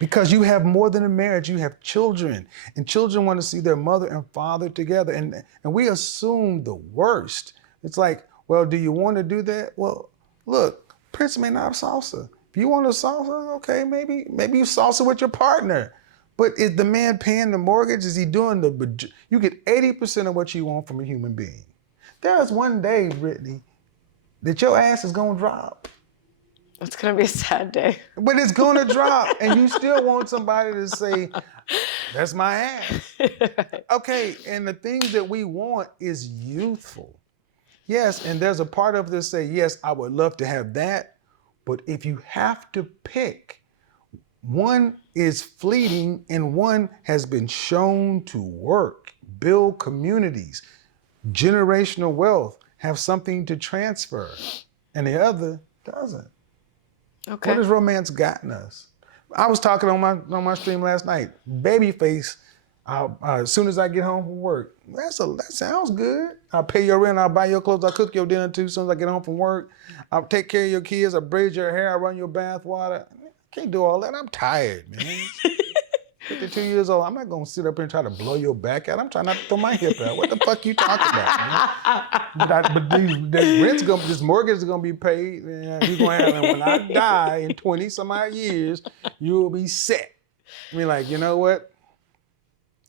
Because you have more than a marriage, you have children, and children want to see their mother and father together, and we assume the worst. It's like, well, do you want to do that? Well, look, Prince may not have salsa. If you want a salsa, okay, maybe you salsa with your partner. But is the man paying the mortgage? Is he doing you get 80% of what you want from a human being. There is one day, Brittany, that your ass is gonna drop. It's gonna be a sad day. But it's gonna drop, and you still want somebody to say, that's my ass. Okay, and the things that we want is youthful. Yes, and there's a part of this say, yes, I would love to have that, but if you have to pick, one is fleeting and one has been shown to work, build communities, generational wealth, have something to transfer, and the other doesn't. Okay. What has romance gotten us? I was talking on my stream last night. Babyface, as soon as I get home from work, that sounds good. I'll pay your rent, I'll buy your clothes, I'll cook your dinner too. As soon as I get home from work, I'll take care of your kids, I'll braid your hair, I'll run your bath water. Can't do all that. I'm tired, man. 52 years old. I'm not gonna sit up here and try to blow your back out. I'm trying not to throw my hip out. What the fuck you talking about, man? This mortgage is gonna be paid. And you're gonna have, and when I die in 20 some odd years, you will be set. I mean, like, you know what?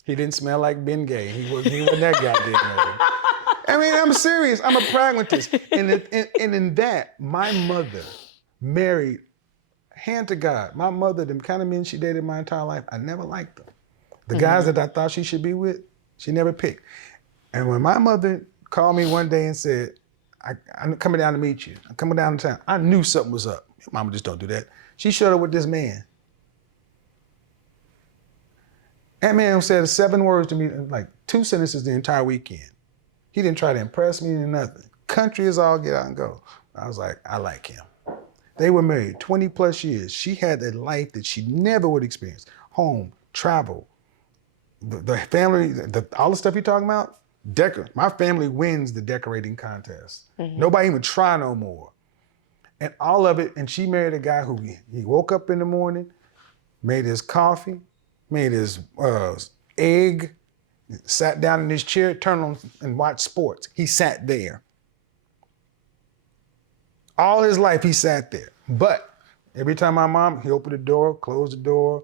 He didn't smell like Ben Gay. He wasn't that goddamn nigga. I mean, I'm serious. I'm a pragmatist. And in that, my mother married, hand to God, my mother, the kind of men she dated my entire life, I never liked them. The guys that I thought she should be with, she never picked. And when my mother called me one day and said, I'm coming down to meet you. I'm coming down to town. I knew something was up. Mama just don't do that. She showed up with this man. That man said 7 words to me, like 2 sentences the entire weekend. He didn't try to impress me or nothing. Country is all get out and go. I was like, I like him. They were married 20 plus years. She had a life that she never would experience. Home, travel, the family, all the stuff you're talking about, my family wins the decorating contest. Nobody even try no more. And all of it, and she married a guy who he woke up in the morning, made his coffee, made his egg, sat down in his chair, turned on and watched sports. He sat there. All his life he sat there. But every time he opened the door, closed the door,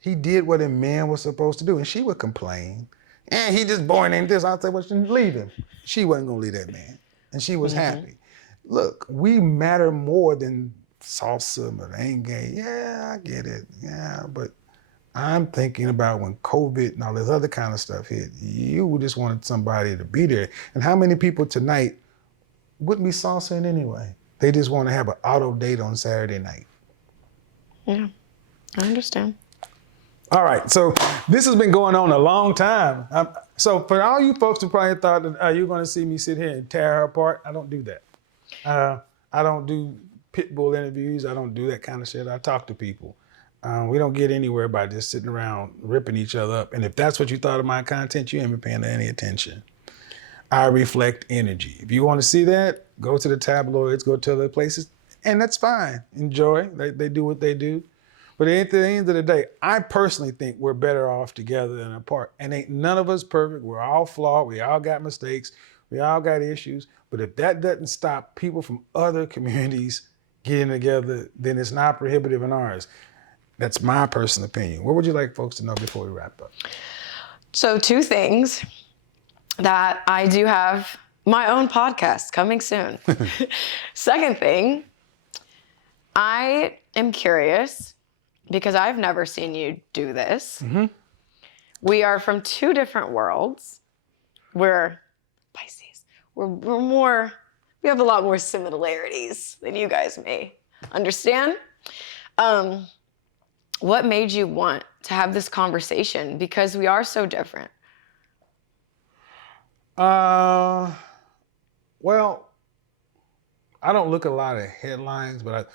he did what a man was supposed to do. And she would complain. And he just born in this. I'd say, well, leave him. She wasn't gonna leave that man. And she was happy. Look, we matter more than salsa, merengue. Yeah, I get it. Yeah, but I'm thinking about when COVID and all this other kind of stuff hit, you just wanted somebody to be there. And how many people tonight wouldn't be salsaing anyway? They just want to have an auto date on Saturday night. Yeah, I understand. All right, so this has been going on a long time. So for all you folks who probably thought that you're going to see me sit here and tear her apart, I don't do that. I don't do pit bull interviews. I don't do that kind of shit. I talk to people. We don't get anywhere by just sitting around ripping each other up. And if that's what you thought of my content, you ain't been paying any attention. I reflect energy. If you want to see that, go to the tabloids, go to other places, and that's fine. Enjoy. They do what they do. But at the end of the day, I personally think we're better off together than apart. And ain't none of us perfect. We're all flawed. We all got mistakes. We all got issues. But if that doesn't stop people from other communities getting together, then it's not prohibitive in ours. That's my personal opinion. What would you like folks to know before we wrap up? So 2 things. That I do have my own podcast coming soon. Second thing, I am curious because I've never seen you do this. We are from 2 different worlds. We're Pisces. We have a lot more similarities than you guys may understand. What made you want to have this conversation? Because we are so different. Well, I don't look at a lot of headlines, but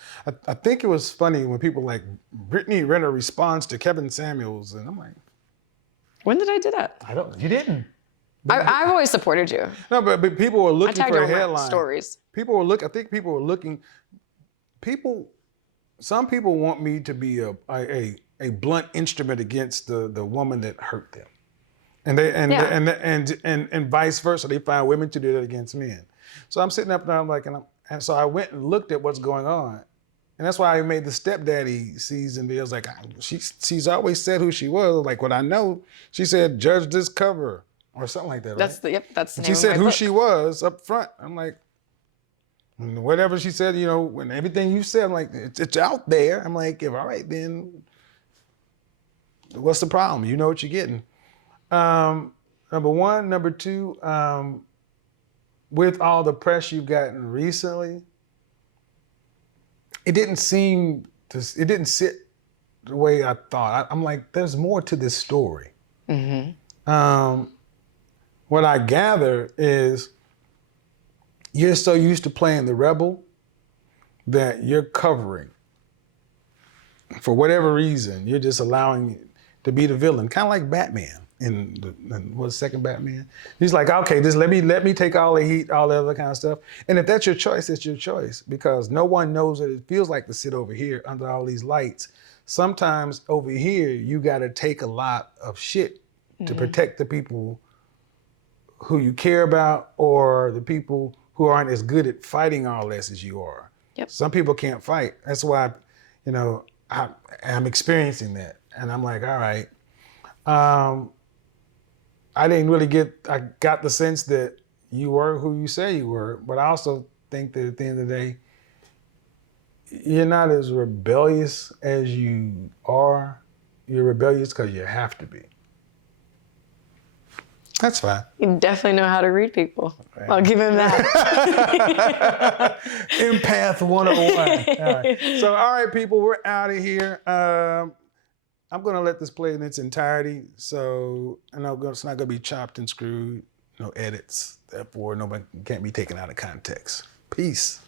I think it was funny when people like Brittany Renner responds to Kevin Samuels, and I'm like, when did I do that? You didn't. I've always supported you. No, but people were looking for a headline. Stories. I think people were looking. Some people want me to be a blunt instrument against the woman that hurt them. And vice versa. They find women to do that against men. So I'm sitting up there, I'm like, and so I went and looked at what's going on. And that's why I made the stepdaddy season deals. Like, she's always said who she was. Like, what I know, she said, judge this cover or something like that. That's right? That's the name she of said my who book. she was up front. I'm like, whatever she said, when everything you said, I'm like, it's out there. I'm like, all right, then what's the problem? You know what you're getting. Number one. Number two, with all the press you've gotten recently, it didn't sit the way I thought. I'm like, there's more to this story. What I gather is you're so used to playing the rebel that you're covering for whatever reason, you're just allowing it to be the villain, kind of like Batman in the second Batman. He's like, okay, just let me take all the heat, all the other kind of stuff. And if that's your choice, it's your choice, because no one knows what it feels like to sit over here under all these lights. Sometimes over here, you got to take a lot of shit to protect the people who you care about, or the people who aren't as good at fighting all this as you are. Yep. Some people can't fight. That's why, I'm experiencing that. And I'm like, all right. I got the sense that you were who you say you were, but I also think that at the end of the day, you're not as rebellious as you are. You're rebellious because you have to be. That's fine. You definitely know how to read people. Right. I'll give him that. Empath 101. All right. So, all right, people, we're out of here. I'm going to let this play in its entirety. So, it's not going to be chopped and screwed. No edits. Therefore, nobody can't be taken out of context. Peace.